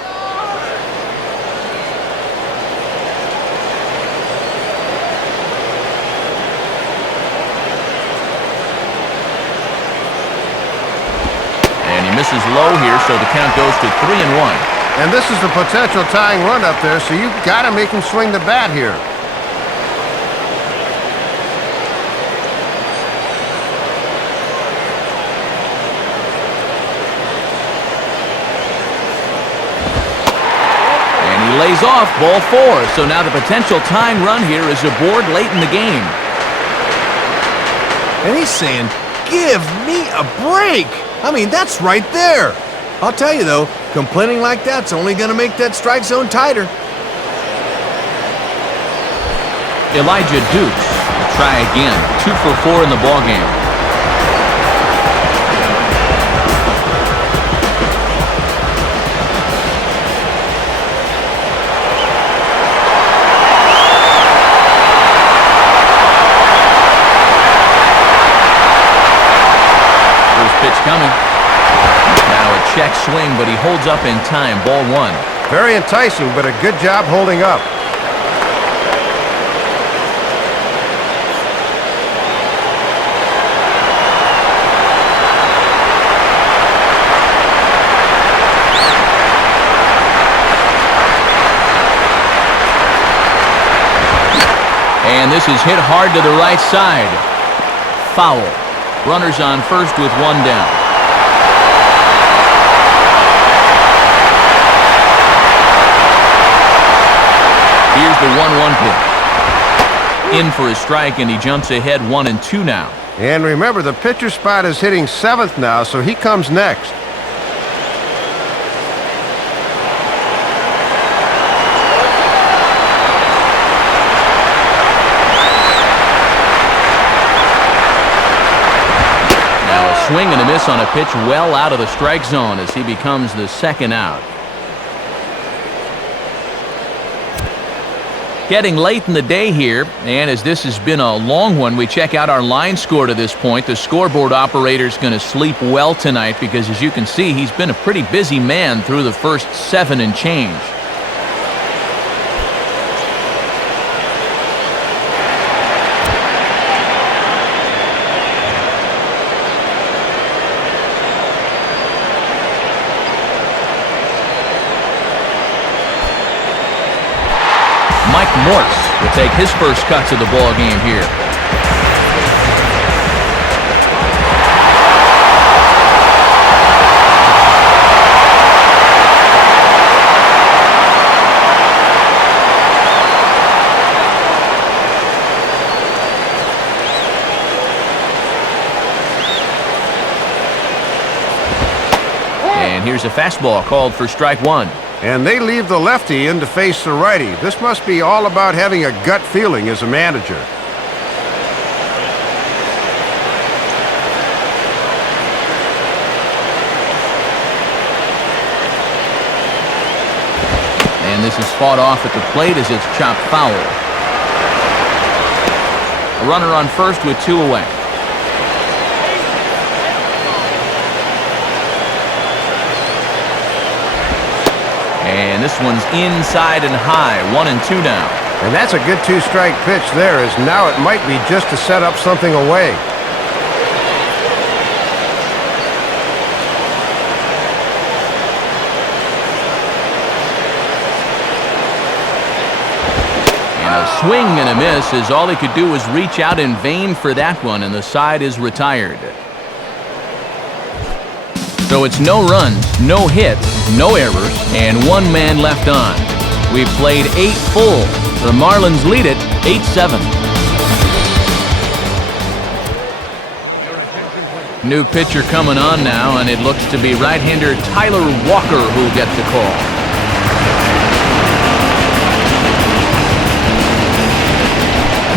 he misses low here, so the count goes to 3-1. And this is the potential tying run up there, so you've got to make him swing the bat here. lays off, ball 4. So now the potential tying run here is aboard late in the game. And he's saying, give me a break. I mean, that's right there. I'll tell you, though, complaining like that's only going to make that strike zone tighter. Elijah Dukes will try again. 2 for 4 in the ballgame. First pitch coming. Now a check swing, but he holds up in time. Ball 1. Very enticing, but a good job holding up. And this is hit hard to the right side. Foul. Runners on first with 1 down. Here's the 1-1 pitch. In for a strike, and he jumps ahead 1-2 now. And remember, the pitcher spot is hitting 7th now, so he comes next. Swing and a miss on a pitch well out of the strike zone as he becomes the 2nd out. Getting late in the day here, and as this has been a long one, we check out our line score to this point. The scoreboard operator's going to sleep well tonight because, as you can see, he's been a pretty busy man through the first 7 and change. Mike Morse will take his first cuts of the ball game here. And here's a fastball called for strike 1. And they leave the lefty in to face the righty. This must be all about having a gut feeling as a manager. And this is fought off at the plate as it's chopped foul. A runner on first with 2 away. And this one's inside and high, 1-2 now. And that's a good 2-strike pitch there, as now it might be just to set up something away. And a swing and a miss as all he could do was reach out in vain for that one, and the side is retired. So it's no runs, no hits, no errors, and 1 man left on. We've played 8 full. The Marlins lead it 8-7. New pitcher coming on now, and it looks to be right-hander Tyler Walker who'll get the call.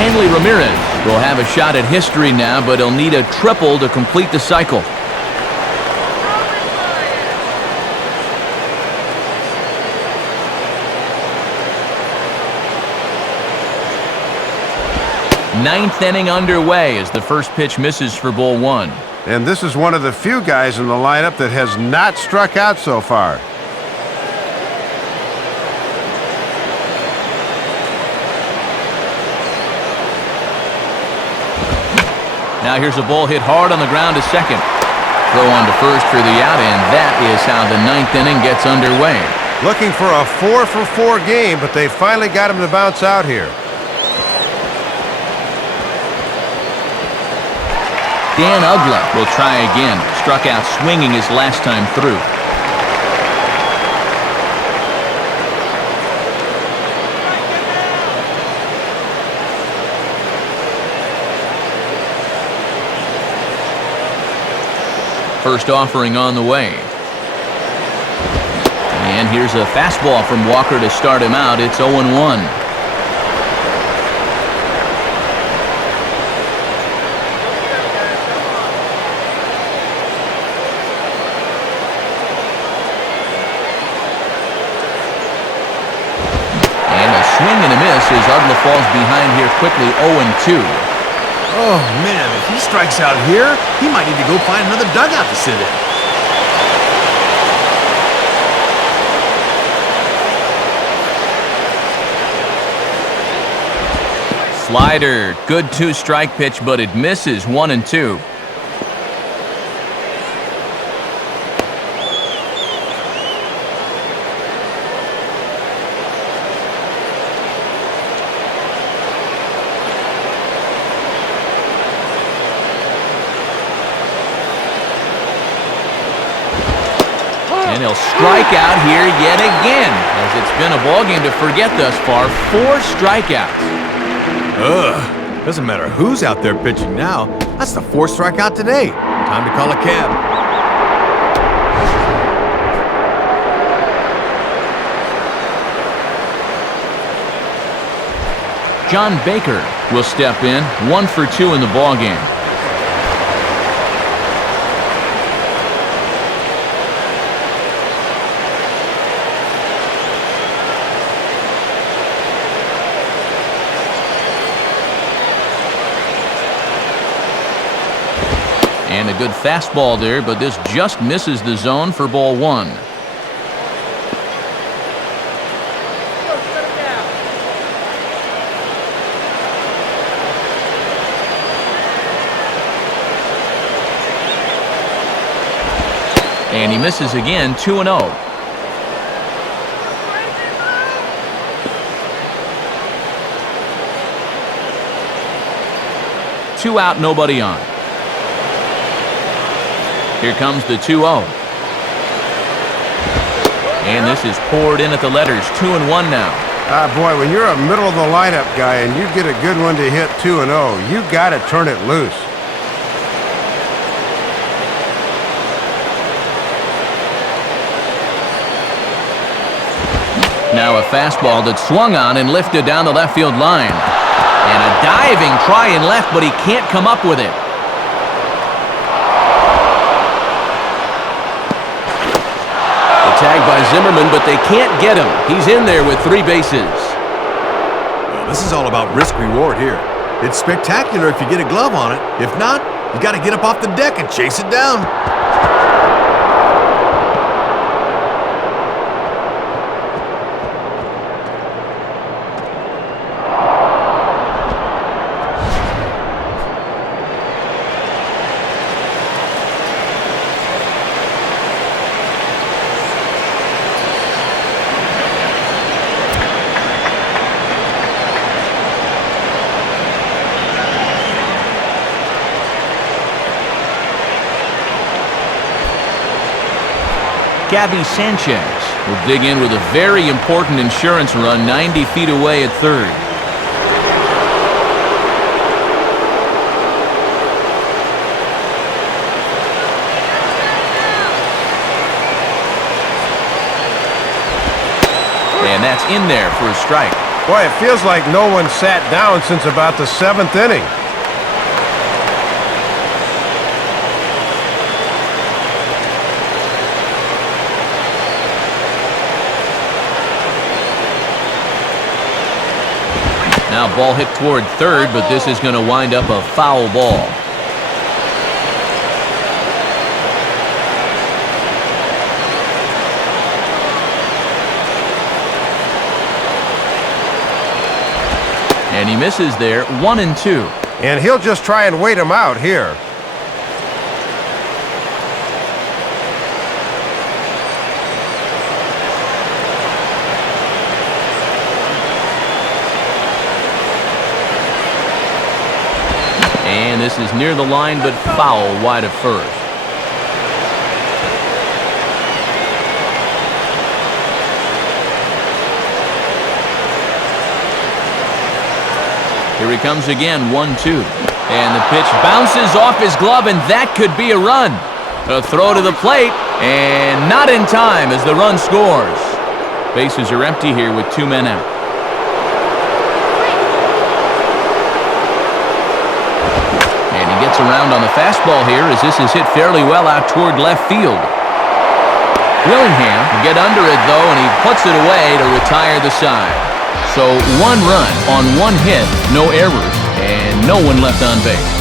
Hanley Ramirez will have a shot at history now, but he'll need a triple to complete the cycle. Ninth inning underway as the first pitch misses for ball 1. And this is one of the few guys in the lineup that has not struck out so far. Now here's a ball hit hard on the ground to second. Throw on to first for the out, and that is how the 9th inning gets underway. Looking for a 4-for-4 game, but they finally got him to bounce out here. Dan Ugla will try again. Struck out swinging his last time through. first offering on the way. And here's a fastball from Walker to start him out. It's 0-1. Swing and a miss as Uggla falls behind here quickly, 0-2. Oh, man, if he strikes out here, he might need to go find another dugout to sit in. Slider, good two-strike pitch, but it misses, 1-2. And he'll strike out here yet again, as it's been a ballgame to forget thus far. 4 strikeouts. Ugh, doesn't matter who's out there pitching now. That's the 4th strikeout today. Time to call a cab. John Baker will step in, 1 for 2 in the ballgame. And a good fastball there, but this just misses the zone for ball 1. And he misses again, 2-0. Two out, nobody on. Here comes the 2-0. And this is poured in at the letters, 2-1 now. Boy, when you're a middle of the lineup guy and you get a good one to hit 2-0, you got to turn it loose. Now a fastball that's swung on and lifted down the left field line. And a diving try in left, but he can't come up with it. Tagged by Zimmerman, but they can't get him. He's in there with 3 bases. Well, this is all about risk-reward here. It's spectacular if you get a glove on it. If not, you got to get up off the deck and chase it down. Gabby Sanchez will dig in with a very important insurance run 90 feet away at third. And that's in there for a strike. Boy, it feels like no one sat down since about the 7th inning. Now ball hit toward third, but this is going to wind up a foul ball. And he misses there, 1-2. And he'll just try and wait him out here. And this is near the line, but foul wide of first. Here he comes again, 1-2. And the pitch bounces off his glove, and that could be a run. A throw to the plate, and not in time as the run scores. Bases are empty here with 2 men out. And he gets around on the fastball here as this is hit fairly well out toward left field. Willingham will get under it, though, and he puts it away to retire the side. So 1 run on 1 hit, no errors, and no one left on base.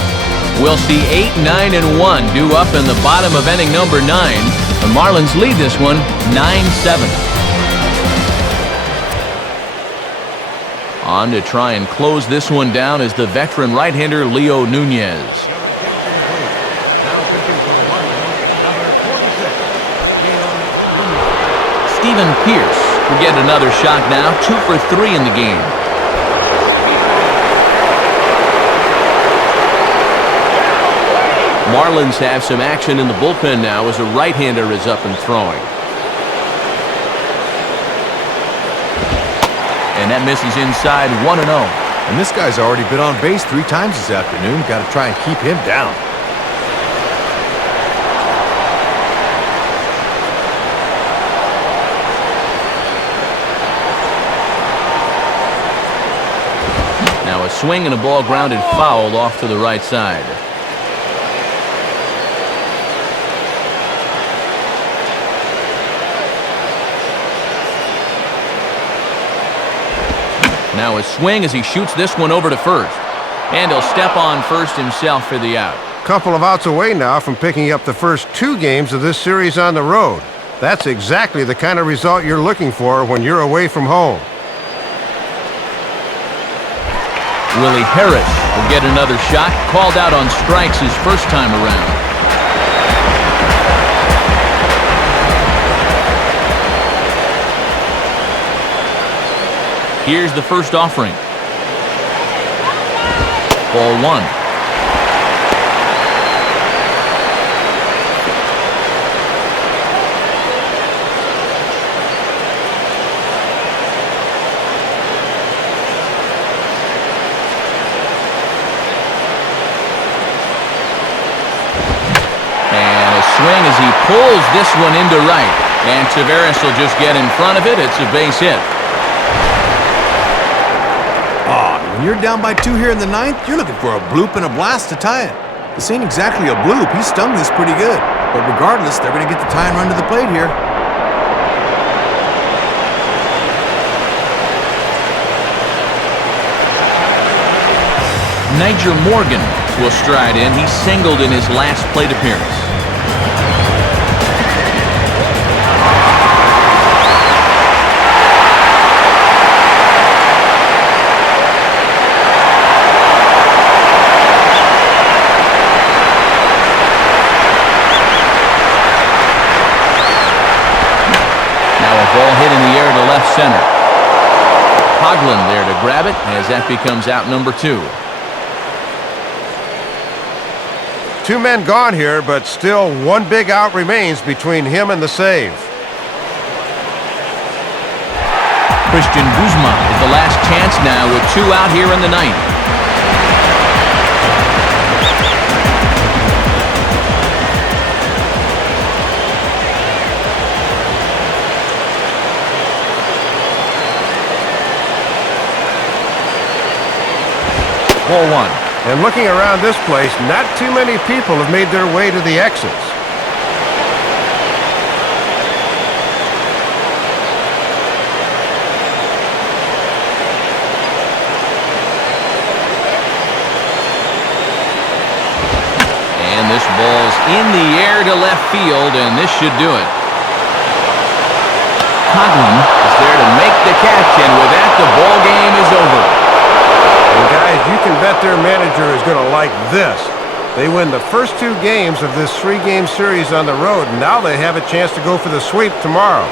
We'll see 8, 9, and 1 due up in the bottom of inning number 9. The Marlins lead this one 9-7. On to try and close this one down is the veteran right-hander Leo Nunez. Steven Pierce will get another shot now, 2 for 3 in the game. Marlins have some action in the bullpen now as a right-hander is up and throwing. And that misses inside 1-0. And this guy's already been on base 3 times this afternoon. Got to try and keep him down. Now a swing and a ball grounded foul off to the right side. Now a swing as he shoots this one over to first. And he'll step on first himself for the out. Couple of outs away now from picking up the first 2 games of this series on the road. That's exactly the kind of result you're looking for when you're away from home. Willie Harris will get another shot, called out on strikes his first time around. Here's the first offering. Ball 1. Swing as he pulls this one into right. And Taveras will just get in front of it. It's a base hit. When you're down by 2 here in the 9th, you're looking for a bloop and a blast to tie it. This ain't exactly a bloop. He stung this pretty good. But regardless, they're going to get the tie and run to the plate here. Niger Morgan will stride in. He singled in his last plate appearance. Ball hit in the air to left center. Hoagland there to grab it as that becomes out number 2. 2 men gone here, but still 1 big out remains between him and the save. Christian Guzman is the last chance now with 2 out here in the 9th. Ball 1. And looking around this place, not too many people have made their way to the exits. And this ball's in the air to left field, and this should do it. Hoagland is there to make the catch, and with that, the ball game is over. And guys, you can bet their manager is going to like this. They win the first 2 games of this 3-game series on the road, and now they have a chance to go for the sweep tomorrow.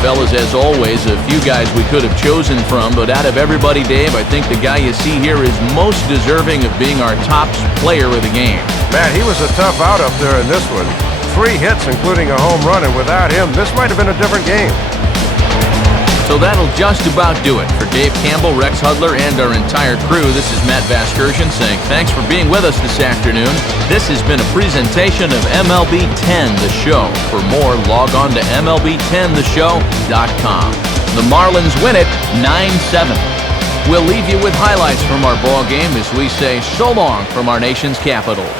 Fellas, as always, a few guys we could have chosen from, but out of everybody, Dave, I think the guy you see here is most deserving of being our top player of the game. Man, he was a tough out up there in this one. 3 hits, including a home run, and without him, this might have been a different game. So that'll just about do it. For Dave Campbell, Rex Hudler, and our entire crew, this is Matt Vasgersian saying thanks for being with us this afternoon. This has been a presentation of MLB 10 The Show. For more, log on to MLB10theshow.com. The Marlins win it 9-7. We'll leave you with highlights from our ball game as we say so long from our nation's capital.